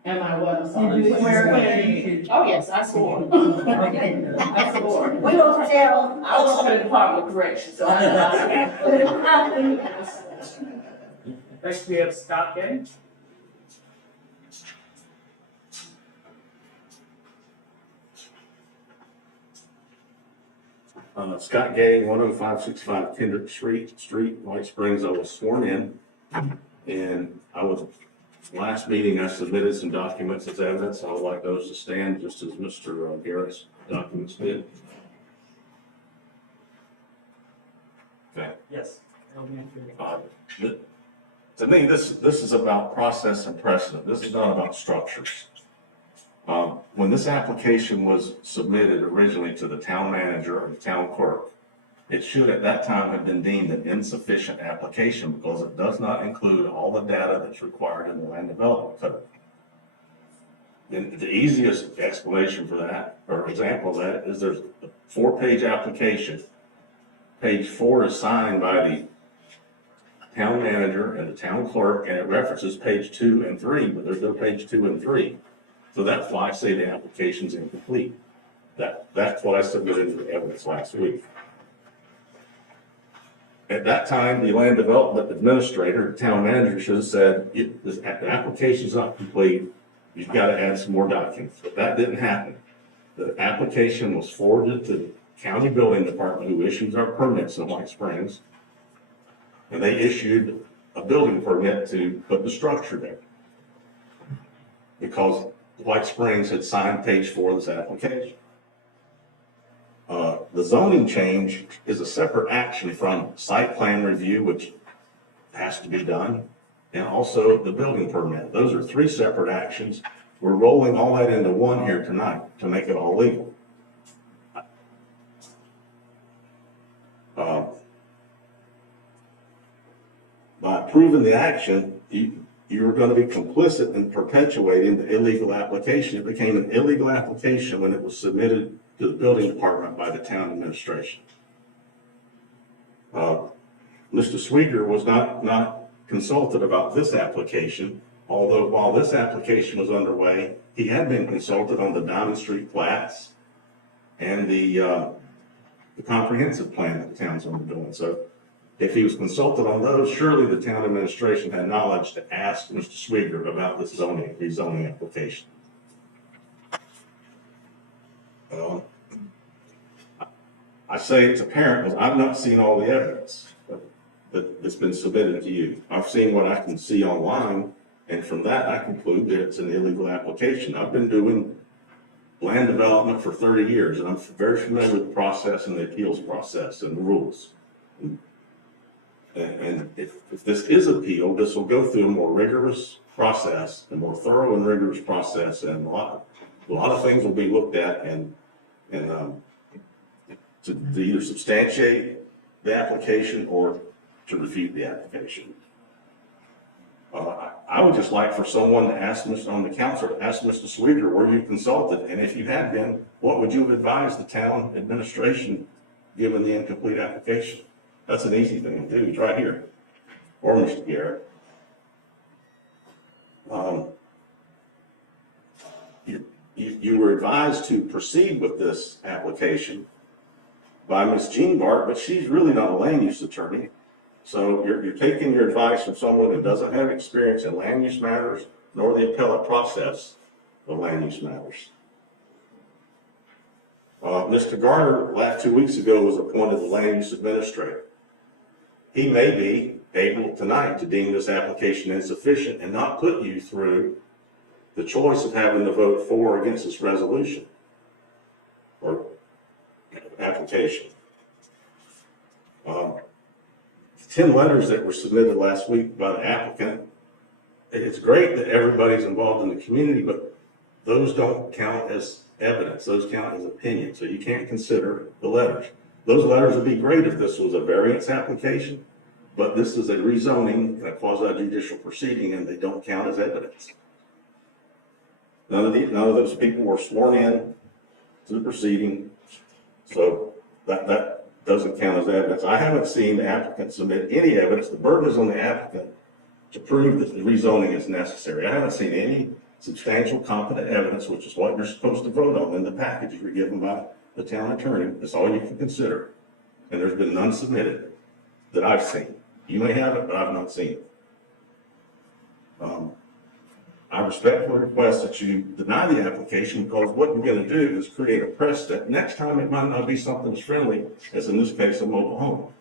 Am I what? You do swear in. Oh, yes, I swore. I swore. We don't tell. I was for the Department of Corrections, so Next, we have Scott Gay. Scott Gay, 10565 Kendrick Street, White Springs. I was sworn in, and last meeting I submitted some documents as evidence. I would like those to stand just as Mr. Garrett's documents did. Okay. Yes. To me, this is about process and precedent. This is not about structures. When this application was submitted originally to the town manager or the town clerk, it should at that time have been deemed an insufficient application because it does not include all the data that's required in the land development code. And the easiest explanation for that, or example of that, is there's a 4-page application. Page 4 is signed by the town manager and the town clerk, and it references page 2 and 3, but there's no page 2 and 3. So that's why I say the application's incomplete. That's what I submitted to the evidence last week. At that time, the land development administrator, the town manager, should have said, the application's not complete, you've got to add some more documents. But that didn't happen. The application was forwarded to the county building department, who issues our permits in White Springs, and they issued a building permit to put the structure there, because White Springs had signed page 4 of this application. The zoning change is a separate action from site plan review, which has to be done, and also the building permit. Those are 3 separate actions. We're rolling all that into one here tonight to make it all legal. By approving the action, you were gonna be complicit in perpetuating the illegal application. It became an illegal application when it was submitted to the building department by the town administration. Mr. Sweeter was not consulted about this application, although while this application was underway, he had been consulted on the Diamond Street plats and the comprehensive plan that the town's undergoing. So if he was consulted on those, surely the town administration had knowledge to ask Mr. Sweeter about this rezoning application. I say it's apparent because I've not seen all the evidence that's been submitted to you. I've seen what I can see online, and from that I conclude that it's an illegal application. I've been doing land development for 30 years, and I'm very familiar with the process and the appeals process and the rules. And if this is appealed, this will go through a more rigorous process, a more thorough and rigorous process, and a lot of things will be looked at and to either substantiate the application or to refute the application. I would just like for someone to ask on the council, to ask Mr. Sweeter, were you consulted? And if you had been, what would you have advised the town administration given the incomplete application? That's an easy thing to do, it's right here. Or Mr. Garrett. You were advised to proceed with this application by Ms. Jean Bart, but she's really not a land use attorney. So you're taking your advice from someone who doesn't have experience in land use matters, nor the appellate process of land use matters. Mr. Garner, 2 weeks ago, was appointed the land use administrator. He may be able tonight to deem this application insufficient and not put you through the choice of having to vote for or against this resolution or application. 10 letters that were submitted last week by the applicant. It's great that everybody's involved in the community, but those don't count as evidence. Those count as opinion. So you can't consider the letters. Those letters would be great if this was a variance application, but this is a rezoning and a quasi-judicial proceeding, and they don't count as evidence. None of those people were sworn in to the proceeding, so that doesn't count as evidence. I haven't seen the applicant submit any evidence. The burden is on the applicant to prove that the rezoning is necessary. I haven't seen any substantial, competent evidence, which is what you're supposed to vote on in the package you're given by the town attorney. That's all you can consider. And there's been none submitted that I've seen. You may have it, but I've not seen it. I respectfully request that you deny the application, because what you're going to do is create a precedent. Next time it might not be something as friendly as in this case a mobile home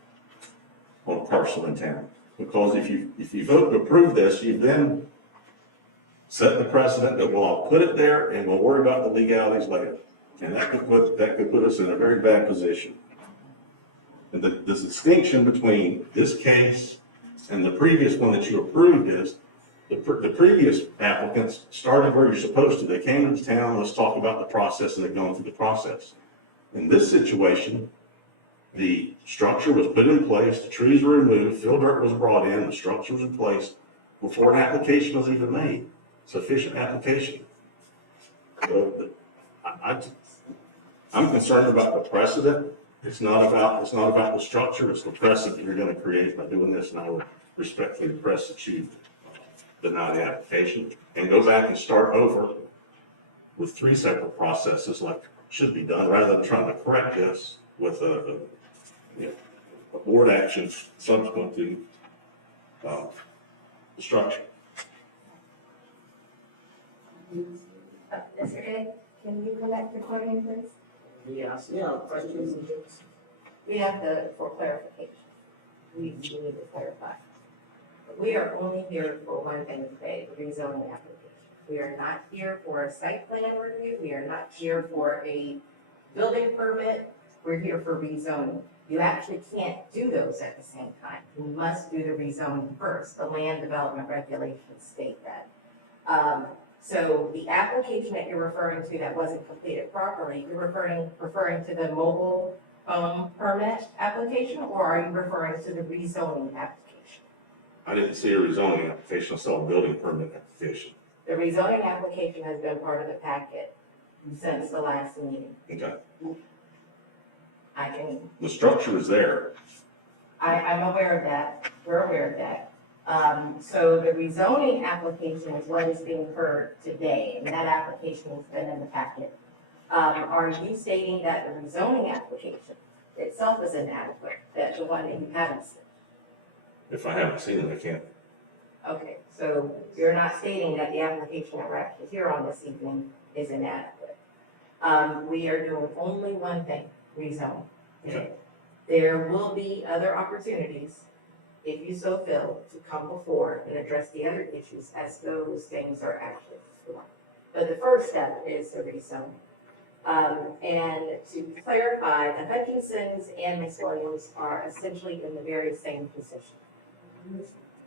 on a parcel in town. Because if you vote to approve this, you then set the precedent that, well, I'll put it there and we'll worry about the legalities later. And that could put us in a very bad position. And the distinction between this case and the previous one that you approved is the previous applicants started where you're supposed to. They came into town, let's talk about the process, and they've gone through the process. In this situation, the structure was put in place, the trees were removed, fill dirt was brought in, the structure was in place before an application was even made. Sufficient application. So I'm concerned about the precedent. It's not about the structure, it's the precedent you're going to create by doing this, and I would respectfully request that you deny the application and go back and start over with 3 separate processes like should be done, rather than trying to correct this with a board action subsequent to the structure. Mr. Ed, can you connect the recording, please? Yes, yeah, questions? We have for clarification. We need to clarify. We are only here for one thing today, the rezoning application. We are not here for a site plan review. We are not here for a building permit. We're here for rezoning. You actually can't do those at the same time. You must do the rezoning first. The land development regulations state that. So the application that you're referring to that wasn't completed properly, you're referring to the mobile home permit application, or are you referring to the rezoning application? I didn't see a rezoning application, I saw a building permit application. The rezoning application has been part of the packet since the last meeting. Okay. I can, The structure is there. I'm aware of that, we're aware of that. So the rezoning application is what is being heard today, and that application has been in the packet. Are you stating that the rezoning application itself is inadequate, that the one that you haven't seen? If I haven't seen it, I can't. Okay, so you're not stating that the application that we're actually here on this evening is inadequate. We are doing only one thing, rezone. Okay. There will be other opportunities, if you so feel, to come before and address the other issues as those things are actually before. But the first step is the rezone. And to clarify, the Hutchinsons and Ms. Williams are essentially in the very same position.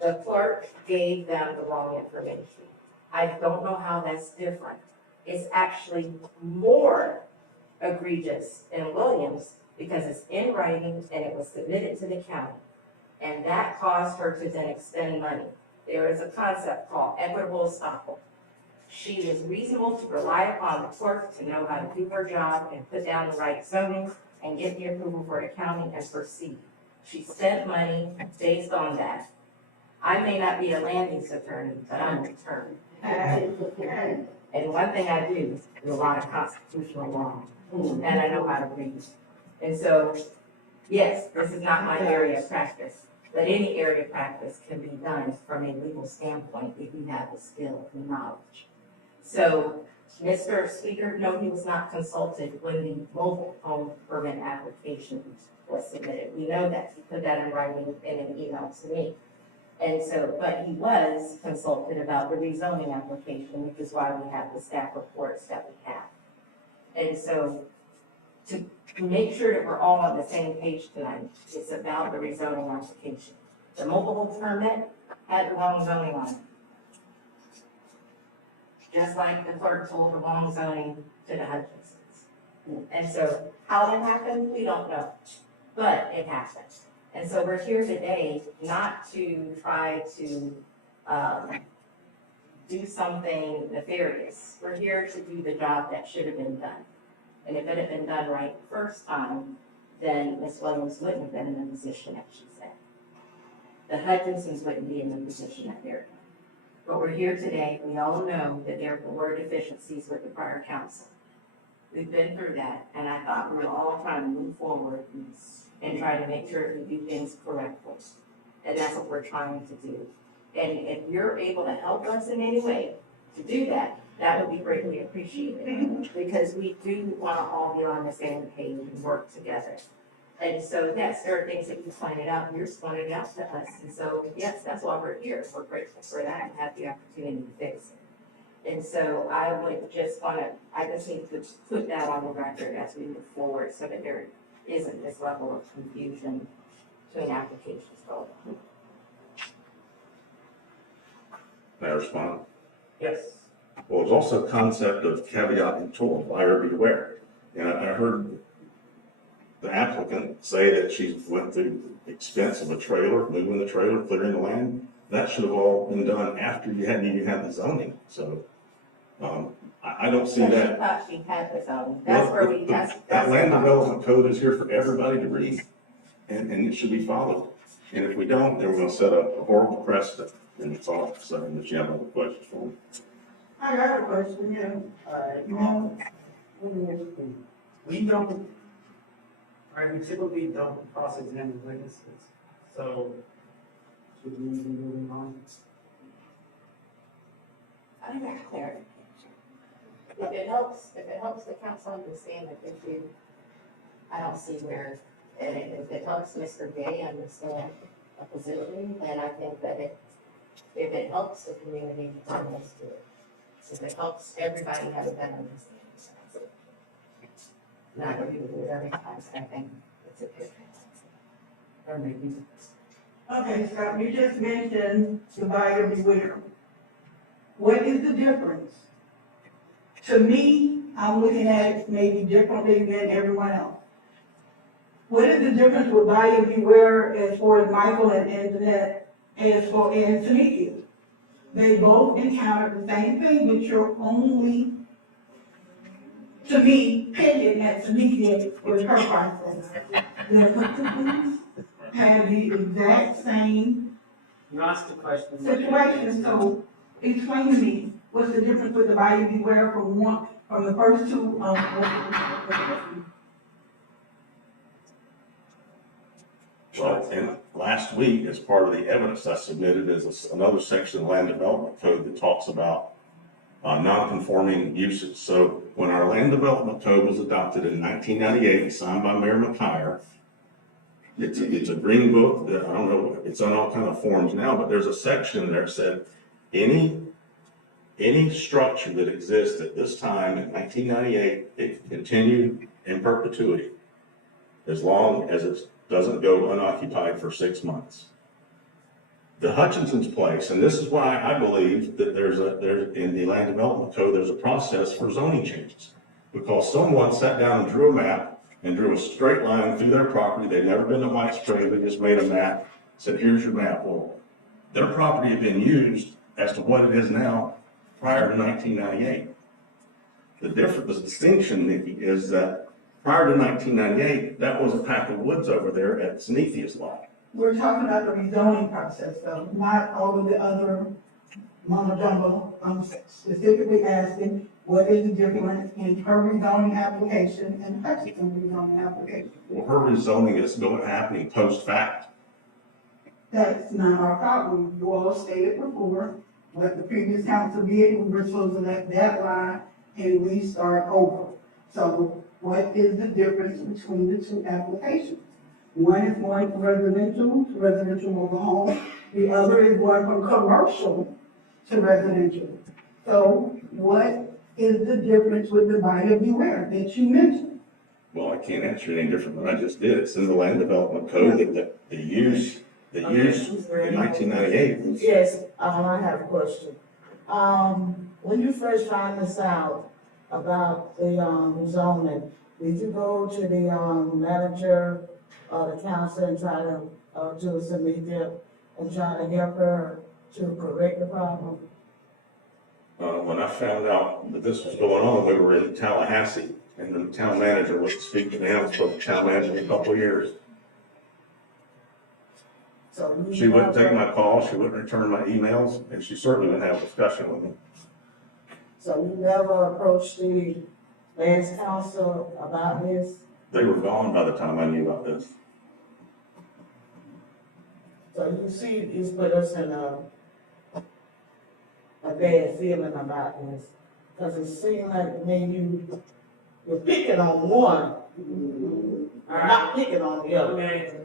The clerk gave them the wrong information. I don't know how that's different. It's actually more egregious in Williams because it's in writing and it was submitted to the county. And that caused her to then expend money. There is a concept called equitable estoppel. She is reasonable to rely upon the clerk to know how to do her job and put down the right zoning and get the approval for the county and proceed. She spent money based on that. I may not be a land use attorney, but I'm an attorney. And one thing I do is a lot of constitutional law, and I know how to read. And so, yes, this is not my area of practice, but any area of practice can be done from a legal standpoint if you have the skill and knowledge. So, Mr. Speaker, no, he was not consulted when the mobile home permit application was submitted. We know that. He put that in writing in an email to me. And so, but he was consulted about the rezoning application, which is why we have the staff reports that we have. And so, to make sure that we're all on the same page tonight, it's about the rezoning application. The mobile home permit had the wrong zoning on it. Just like the clerk told the wrong zoning to the Hutchinsons. And so, how that happened, we don't know, but it happened. And so we're here today not to try to do something nefarious. We're here to do the job that should have been done. And if it had been done right the first time, then Ms. Williams wouldn't have been in the position that she's in. The Hutchinsons wouldn't be in the position that they're in. But we're here today, we all know that there were deficiencies with the prior council. We've been through that, and I thought we were all trying to move forward and try to make sure we do things correctly. And that's what we're trying to do. And if you're able to help us in any way to do that, that would be greatly appreciated. Because we do want to all be on the same page and work together. And so, yes, there are things that you pointed out, and you're pointing out to us. And so, yes, that's why we're here. We're grateful for that and have the opportunity to fix it. And so I would just want to, I just need to put that on the record as we move forward so that there isn't this level of confusion between applications going on. May I respond? Yes. Well, there's also a concept of caveat emptor, buyer beware. And I heard the applicant say that she went through the expense of a trailer, moving the trailer, clearing the land. That should have all been done after you had the zoning. So, I don't see But that. she thought she had the zoning. That's where we, that's. That land development code is here for everybody to read, and it should be followed. And if we don't, then we're gonna set up a horrible precedent. And it's all, so that you have other questions for me. I got a question, We don't, we typically don't cross-examine witnesses, so should we be moving on? I got clarification. If it helps the council understand the issue, I don't see where, and if it helps Mr. Gay understand a position, then I think that if it helps the community, then let's do it. If it helps everybody have a better understanding. Not that we would do it every time, so I think it's a good thing. Or maybe. Okay, Scott, you just mentioned the buyer beware. What is the difference? To me, I'm looking at it maybe differently than everyone else. What is the difference with buyer beware as far as Michael and Anjanette as for Tamika. They both encountered the same thing, but you're only, to me, picking at Tamika with her process. The Huntons have the exact same You asked the question. situation, so explain to me, what's the difference with the buyer beware from the first two, Well, and last week, as part of the evidence I submitted, is another section of the Land Development Code that talks about non-conforming uses. So when our Land Development Code was adopted in 1998 and signed by Mayor McIer, it's a green book that, I don't know, it's on all kind of forms now, but there's a section there that said, any structure that exists at this time in 1998, it can continue in perpetuity as long as it doesn't go unoccupied for 6 months. The Hutchinson's place, and this is why I believe that there's in the Land Development Code, there's a process for zoning changes. Because someone sat down and drew a map and drew a straight line through their property. They'd never been to White Springs, they just made a map, said, here's your map. Well, their property had been used as to what it is now prior to 1998. The distinction, Nikki, is that prior to 1998, that was a pack of woods over there at Sneethia's lot. we're talking about the rezoning process though, not all of the other mumbo jumbo. I'm specifically asking, what is the difference in her rezoning application and Hutchinson's rezoning application? Well, her rezoning is happening post fact. That's not our problem. You all stated before, what the previous council did, we were supposed to let that lie and we start over. So what is the difference between the two applications? One is going from residential to residential mobile home. The other is going from commercial to residential. So what is the difference with the buyer beware that you mentioned? Well, I can't answer it any different than I just did. It's in the Land Development Code that the use in 1998. Yes, I have a question. When you first found this out about the, zoning, did you go to the, manager or the council and try to, do some media and try to help her to correct the problem? When I found out that this was going on, we were in Tallahassee, and the town manager was speaking to him, spoke to the town manager in a couple of years. So you She wouldn't take never- my calls, she wouldn't return my emails, and she certainly wouldn't have a discussion with me. So you never approached the last council about this? They were gone by the time I knew about this. So you see, it's put us in a bad feeling about this, because it seems like maybe you're picking on one, not picking on the other.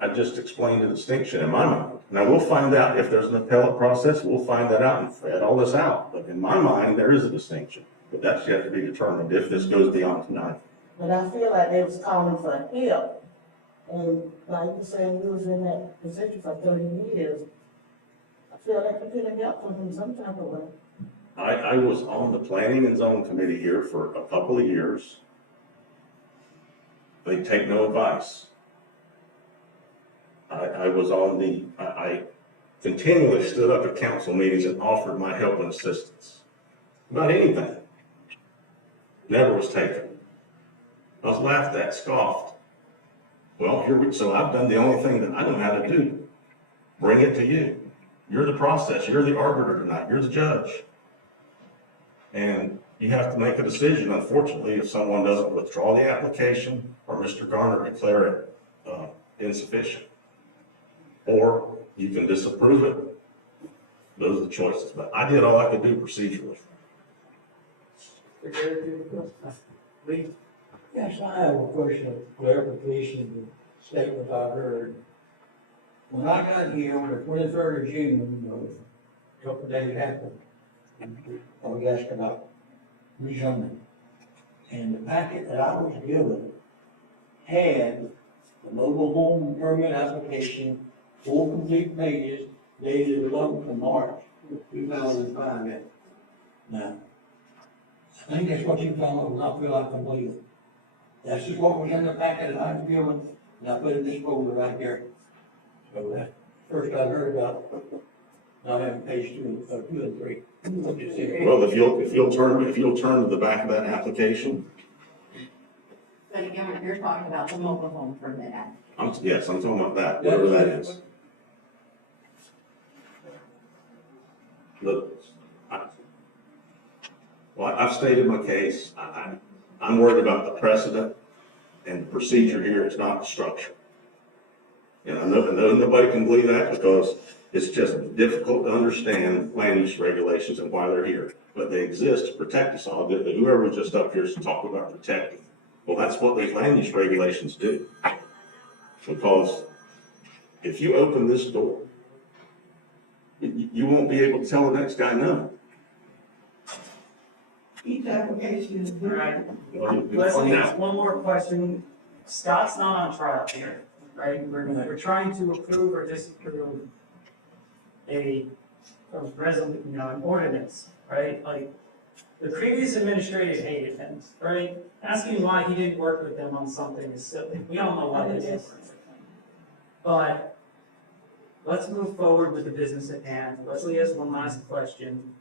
I just explained the distinction in my mind. Now, we'll find out if there's an appellate process, we'll find that out and figure all this out. But in my mind, there is a distinction, but that's yet to be determined if this goes beyond tonight. But I feel like they was calling for help, and like you saying, you was in that position for 30 years. I feel like you could have helped them in some type of way. I was on the Planning and Zone Committee here for a couple of years. They take no advice. I continually stood up at council meetings and offered my help and assistance. About anything. Never was taken. I was laughed at, scoffed. Well, so I've done the only thing that I know how to do. Bring it to you. You're the process, you're the arbiter tonight, you're the judge. And you have to make a decision, unfortunately, if someone doesn't withdraw the application or Mr. Garner declare it insufficient. Or you can disapprove it. Those are the choices, but I did all I could do procedurally. Yes, I have a question of clarification of the statement I heard. When I got here on the 23rd of June, a couple of days after, I was asked about rezoning. And the packet that I was given had the mobile home permit application, 4 complete pages, dated 11th of March, 2005. Now, I think that's what you found was not feel like completed. That's just what was in the packet that I was given, and I put in this folder right here. So first I heard about, not having page 2 and 3. What you said. Well, if you'll turn to the back of that application, But again, you're talking about the mobile home permit act. yes, I'm talking about that, whatever that is. Look, I've stated my case. I'm worried about the precedent and the procedure here. It's not the structure. And I know nobody can believe that because it's just difficult to understand land use regulations and why they're here. But they exist to protect us all. Whoever was just up here is talking about protecting. Well, that's what these land use regulations do. Because if you open this door, you won't be able to tell the next guy no. Each application is All right. Well, Leslie, now- one more question. Scott's not on trial here, right? We're trying to approve or disapprove a resolution, an ordinance, right? Like, the previous administrator hated him, right? Asking why he didn't work with them on something is silly. We all know why they didn't work with him. But let's move forward with the business at hand. Leslie has one last question,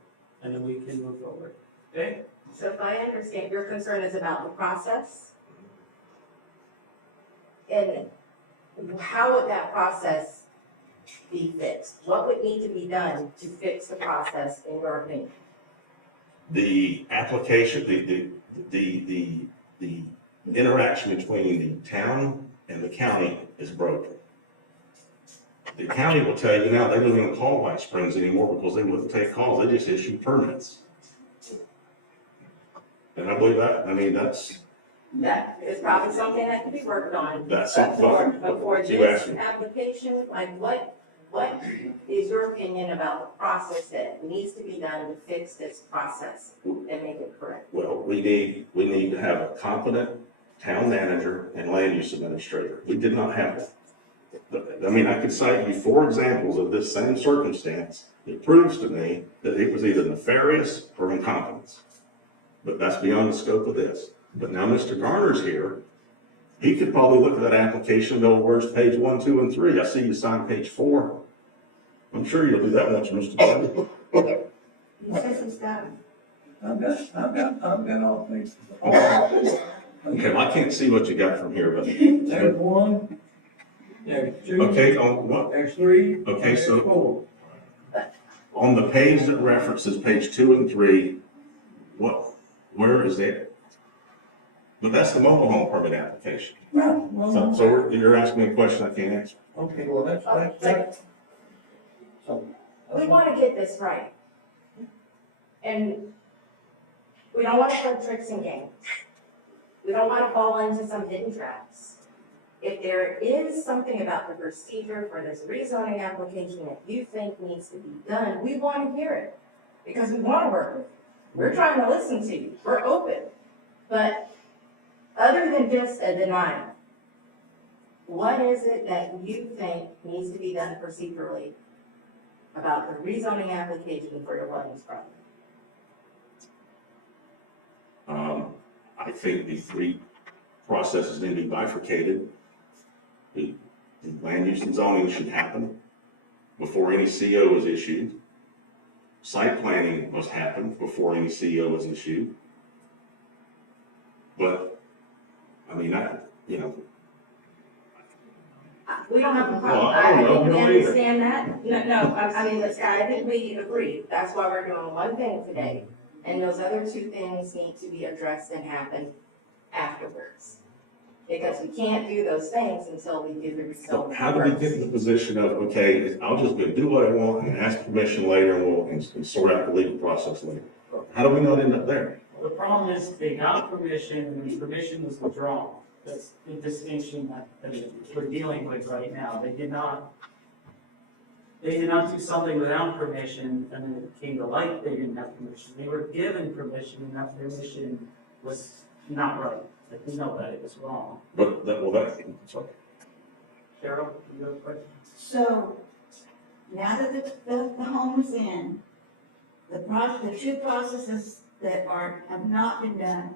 and then we can move forward, okay? So if I understand, your concern is about the process? And how would that process be fixed? What would need to be done to fix the process in your opinion? The application, the interaction between the town and the county is broken. The county will tell you now, they don't even call White Springs anymore because they wouldn't take calls, they just issue permits. And I believe that, I mean, that's That is probably something that could be worked on. That's something- Before you asked this me. application, like what is your opinion about the process that needs to be done to fix this process and make it correct? Well, we need to have a competent town manager and land use administrator. We did not have that. But, I mean, I could cite you 4 examples of this same circumstance. It proves to me that it was either nefarious or incompetence. But that's beyond the scope of this. But now Mr. Garner's here. He could probably look at that application and go, where's page 1, 2, and 3? I see you signed page 4. I'm sure you'll do that once, Mr. Garner. He says he's got it. I've got all things. Okay, well, I can't see what you got from here, but, There's 1, there's 2. okay, on what, There's 3. Okay, there's so- 4. on the page that references page 2 and 3, where is it? But that's the mobile home permit application. No, well, So you're asking me a question I can't answer. okay, well, that's. So, We want to get this right. And we don't want to play tricks and games. We don't want to fall into some hidden traps. If there is something about the procedure for this rezoning application that you think needs to be done, we want to hear it. Because we want to work with you. We're trying to listen to you. We're open. But other than just a denial, what is it that you think needs to be done procedurally about the rezoning application for your wetlands project? I think the 3 processes need to be bifurcated. The land use and zoning should happen before any CO is issued. Site planning must happen before any CO is issued. But, I mean, We don't have a Well, problem. I don't know. think You we don't either. understand that. No, I mean, listen, I think we agree. That's why we're doing one thing today. And those other 2 things need to be addressed and happen afterwards. Because we can't do those things until we do the rezoning. how do we get in the position of, okay, I'll just go do what I want and ask permission later and sort out the legal process later? How do we not end up there? The problem is they got permission and the permission was withdrawn. That's the distinction that we're dealing with right now. They did not do something without permission and then it came to light they didn't have permission. They were given permission and that permission was not right. Like, we know that it was wrong. But that's, sorry. Cheryl, you have a question? So, now that the home is in, the 2 processes that have not been done,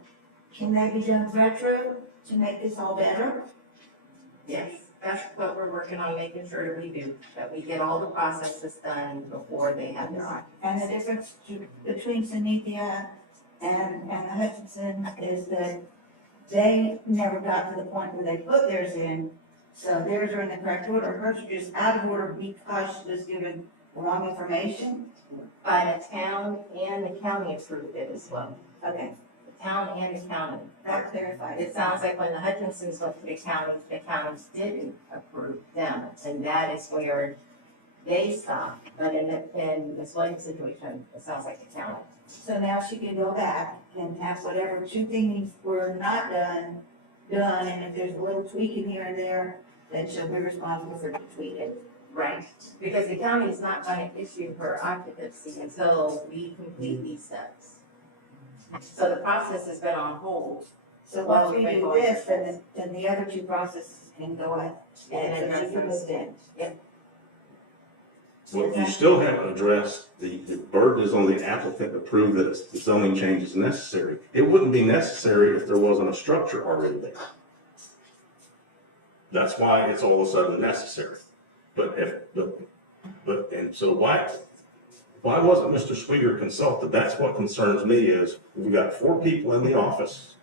can they be done retro to make this all better? Yes. That's what we're working on, making sure that we do, that we get all the processes done before they have their occupancy. And the difference between Zenithia and the Hutchinson is that they never got to the point where they put theirs in. So theirs are in the correct order, hers are just out of order because she was given the wrong information. By the town and the county approved it as well. Okay, The town and the county. that clarifies. It sounds like when the Hutchinsons went to the counties didn't approve them, and that is where they stopped. But in Ms. Williams' situation, it sounds like the county. So now she can go back and have whatever two things were not done, and if there's a little tweaking here and there, then she'll be responsible for tweaking. Right. Because the county is not going to issue her occupancy until we complete these steps. So the process has been on hold. So once we do this, then the other two processes can go ahead. And And so she can move in. Well, you still haven't addressed, the burden is on the applicant to prove that the zoning change is necessary. It wouldn't be necessary if there wasn't a structure already there. That's why it's all of a sudden necessary. And so why wasn't Mr. Sweeter consulted? That's what concerns me is, we got 4 people in the office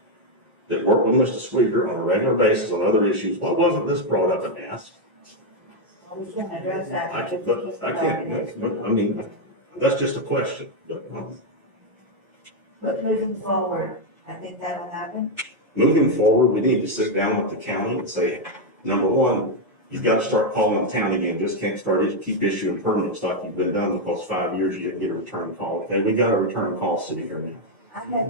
that work with Mr. Sweeter on a regular basis on other issues. Why wasn't this brought up and asked? We can address that. I mean, that's just a question, But moving forward, I think that'll happen. moving forward, we need to sit down with the county and say, number one, you've got to start calling the town again, just can't keep issuing permits like you've been done because 5 years you didn't get a return call. Okay, we got a return call sitting here now.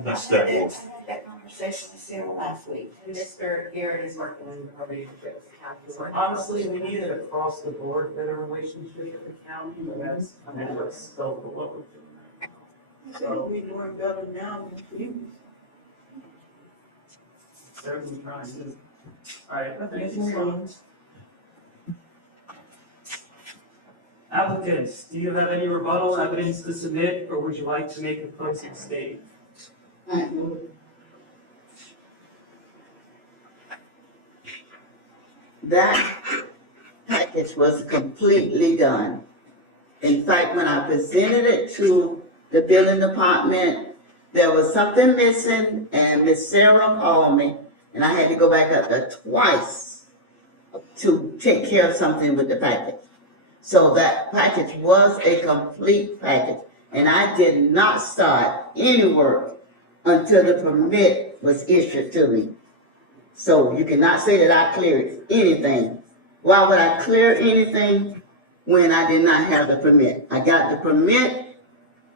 That's step one. I had that conversation with Sarah last week. And Mr. Garrett is working on a relationship with the county. He's working- Honestly, we need an across the board better relationship with the county, but that's kind of what's still what we're doing. So we doing better now than you. Certainly trying to. All right, thank you so much. Applicants, do you have any rebuttal evidence to submit, or would you like to make a closing statement? That package was completely done. In fact, when I presented it to the building department, there was something missing, and Miss Sarah called me, and I had to go back up there twice to take care of something with the package. So that package was a complete package, and I did not start any work until the permit was issued to me. So you cannot say that I cleared anything. Why would I clear anything when I did not have the permit? I got the permit,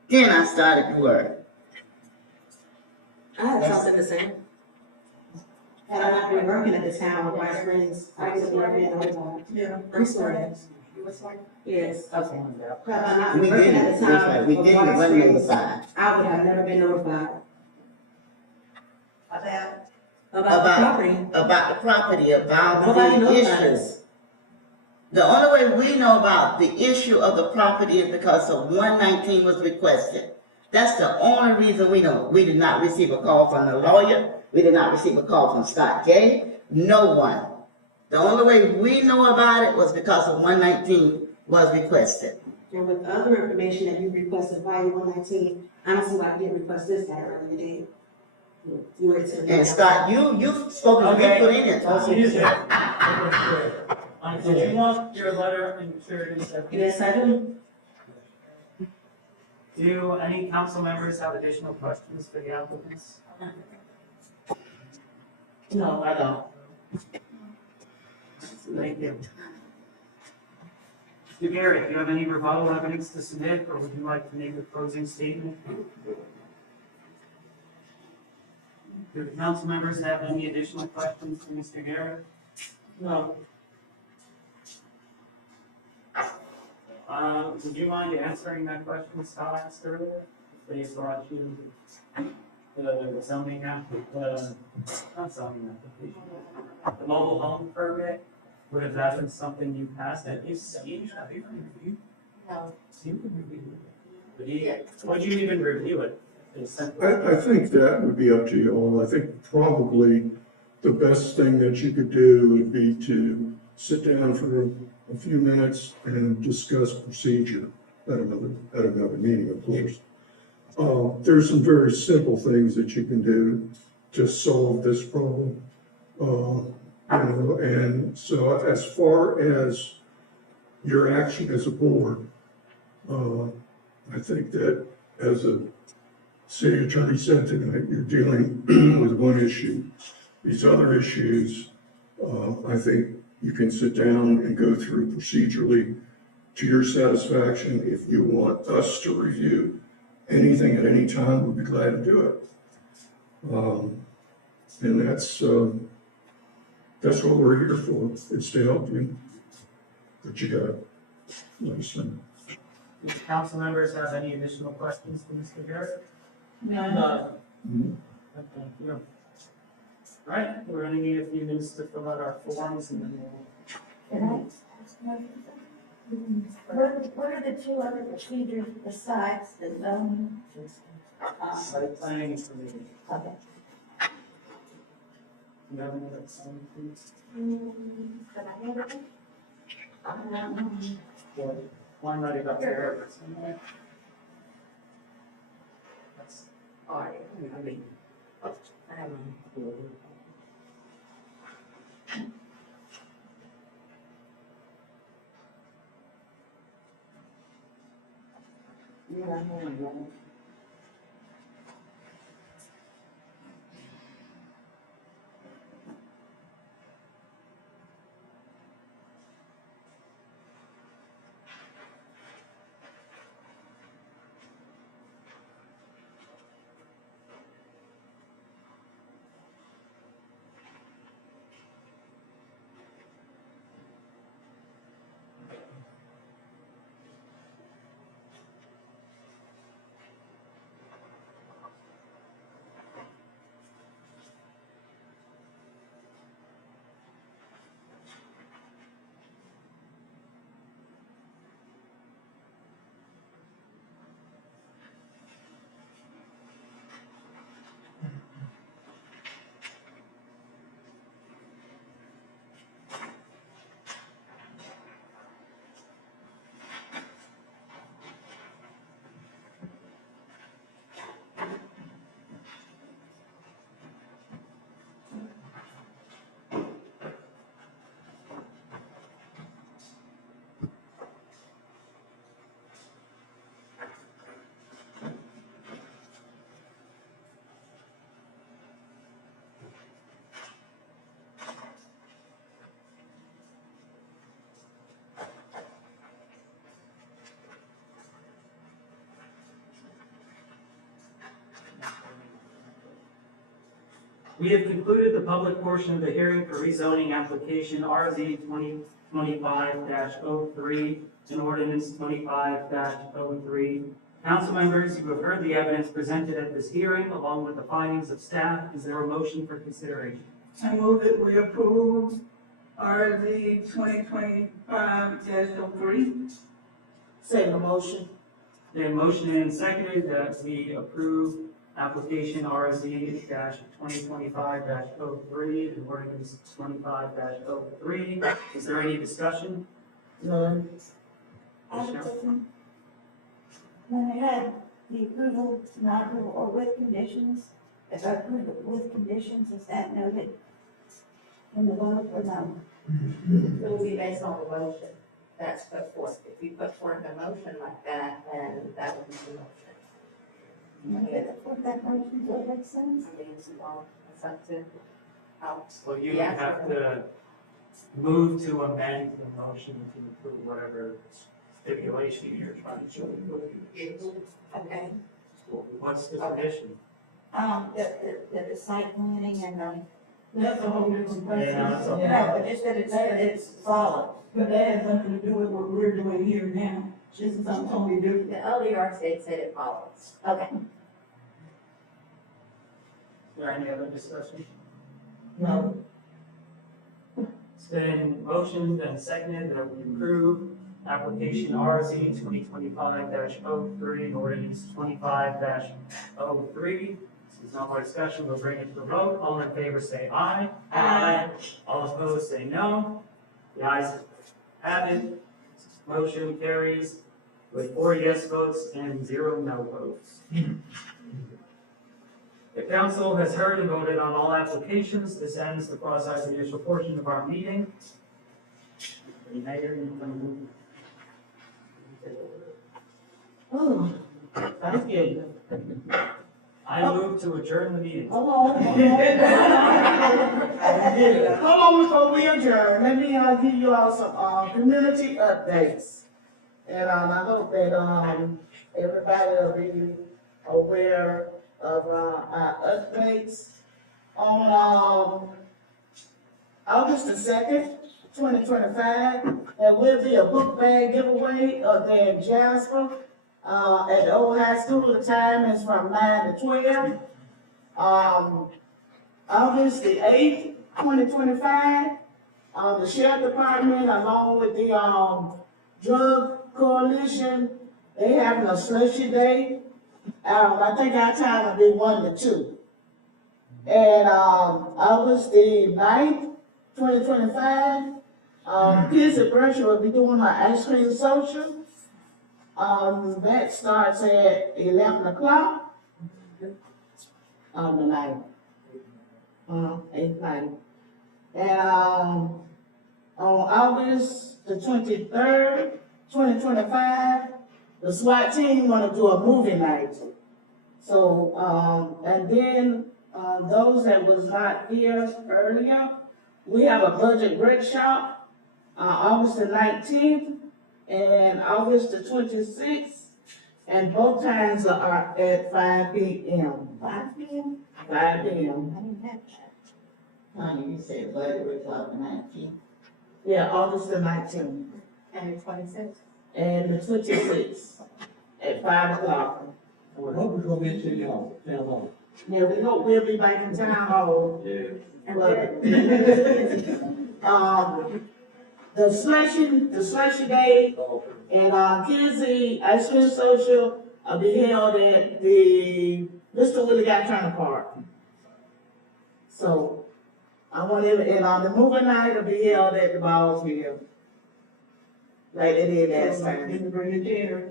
then I started the work. I have something to say. Had I not been working at the town of White Springs, I would have been notified. Yeah. I'm sorry. Yes. Okay. Had I not We been working didn't, at the that's town right, of we White didn't, wasn't Springs, notified. I would have never been notified About about the property. About the property, about Nobody the notified issue. us. The only way we know about the issue of the property is because of 119 was requested. That's the only reason we know. We did not receive a call from the lawyer. We did not receive a call from Scott Gay. No one. The only way we know about it was because of 119 was requested. And with other information that you requested via 119, I don't see why you didn't request this that earlier date. You waited till the And day Scott, you've spoken to me, put in it. Excuse me. Did you want your letter insured in after. Yes, I do. Do any council members have additional questions for the applicants? No, I don't. Thank you. Mr. Garrett, do you have any rebuttal evidence to submit, or would you like to make a closing statement? Do the council members have any additional questions for Mr. Garrett? No. Would you mind answering that question Scott asked earlier? They brought you the zoning not zoning application. The mobile home permit, would have that been something you passed that you've seen? Have you reviewed? No. You can review it. Would you even review it? I think that would be up to you all. I think probably the best thing that you could do would be to sit down for a few minutes and discuss procedure at another meeting, of course. There's some very simple things that you can do to solve this problem. And so as far as your action as a board, I think that as a city attorney said tonight, you're dealing with one issue. These other issues, I think you can sit down and go through procedurally to your satisfaction. If you want us to review anything at any time, we'd be glad to do it. And that's what we're here for, is to help you. What you got? Listen. Do council members have any additional questions for Mr. Garrett? No. Thank you. All right, we're gonna need a few minutes to fill out our forms and then we'll. Can I ask one thing? What are the two other procedures besides the zoning? Site planning is for me. Okay. You have any other sign, please? One not about there. That's. All right. I mean. We have concluded the public portion of the hearing for rezoning application RZ 2025-03 and ordinance 25-03. Council members, you have heard the evidence presented at this hearing along with the findings of staff. Is there a motion for consideration? I move that we approve RZ 2025-03. Second motion. The motion and seconded that we approve application RZ 2025-03 and ordinance 25-03. Is there any discussion? None. I have a question. When I had the approval, not approval, or with conditions, if I approve it with conditions, is that noted in the vote or no? It will be based on the motion that's put forth. If you put forth a motion like that, then that would be the motion. Okay, that motion, does that make sense? I mean, it's up to, Well, you would have to move to amend the motion to approve whatever stipulation you're trying to. Okay. What's the condition? The site planning and, That's a whole different process. Yeah, that's no, but just that it's solid. But that has nothing to do with what we're doing here now. This is something totally different. the LDR states that it follows. Okay. Is there any other discussion? No. It's been motioned and seconded that we approve application RZ 2025-03 and ordinance 25-03. Since no more discussion, we'll bring it to the vote. All in favor say aye. Aye. All opposed say no. The ayes have it. Motion carries with 4 yes votes and 0 no votes. The council has heard and voted on all applications. This ends the quasi-judicial portion of our meeting. The mayor, you can move. Oh, thank you. I move to adjourn the meeting. Hold on. Hold on before we adjourn. Let me give you all some community updates. And I hope that everybody will be aware of our updates. On August the 2nd, 2025, there will be a book bag giveaway there in Jasper. At the old high school, the time is from 9 to 12. August the 8th, 2025, the sheriff department, along with the drug coalition, they having a slushy day. I think our time will be 1 to 2. And August the 9th, 2025, Kids at Berkshire will be doing an ice cream social. That starts at 11 o'clock on the night. 8:30. And on August the 23rd, 2025, the SWAT team want to do a movie night. So, and then those that was not here earlier, we have a budget workshop August the 19th and August the 26th, and both times are at 5 p.m. 5 p.m.? 5 p.m. Honey, you said budget workshop the 19th. Yeah, August the 19th. And the 26th. And the 26th at 5 o'clock. Well, hope we're gonna be in City Hall, Town Hall. Yeah, we hope we'll be back in town hall. Yeah. But, the slushy day and Kids Ice Cream Social will be held at the Mr. Willie Guy Turner Park. So I want to, and the movie night will be held at the ball field. Like they did last time. You can bring your chairs.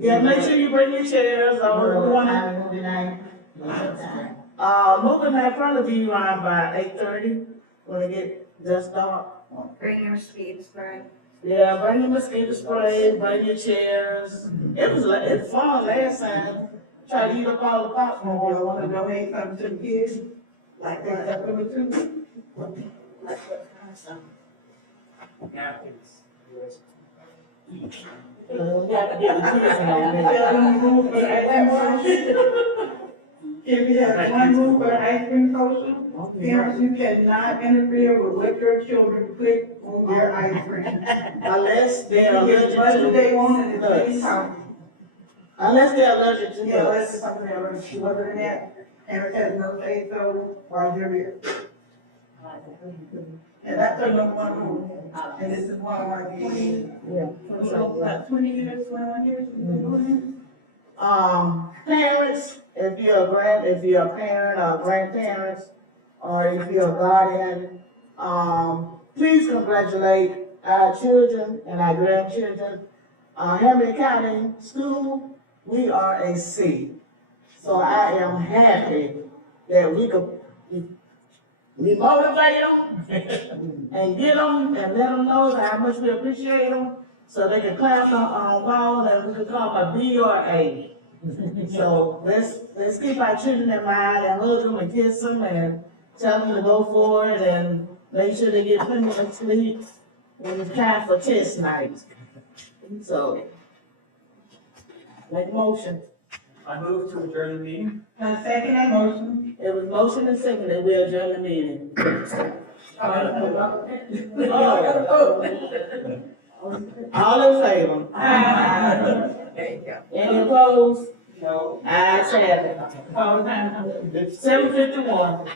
Yeah, make sure you bring your chairs or you wanna. Movie night, what time? Movie night probably be around by 8:30 when it get just dark. Bring your speed spray. Yeah, bring your mosquito spray, bring your chairs. It's fun last time. Try to eat up all the You popcorn. wanna donate something to the kids? Like they got them too? Napkins. We got to get the kids in on that. Tell them to move for the ice cream social. Can we have one move for the ice cream social? Parents, you cannot interfere with what your children put on their ice cream. Unless they're They get what allergic they to want and it's nuts. based on. Unless they're allergic to Yeah, that's nuts. something that was, other than that, parents has no say so while you're here. And that's a number one rule. And this is one of our 20, Yeah. about 20 years, 21 years. Parents, if you're a parent or grandparents, or if you're a guardian, please congratulate our children and our grandchildren. Hamilton County School, we are a C. So I am happy that we could motivate them and get them and let them know how much we appreciate them, so they can clap on ball and we become a B or A. So let's keep our children in mind and hug them and kiss them and tell them to go for it and make sure they get plenty of sleep when it's time for test night. So, make a motion. I move to adjourn the meeting. Now, second that motion. It was motion and second that we adjourn the meeting. All in favor? Any opposed? No. Ayes have it. 7:51.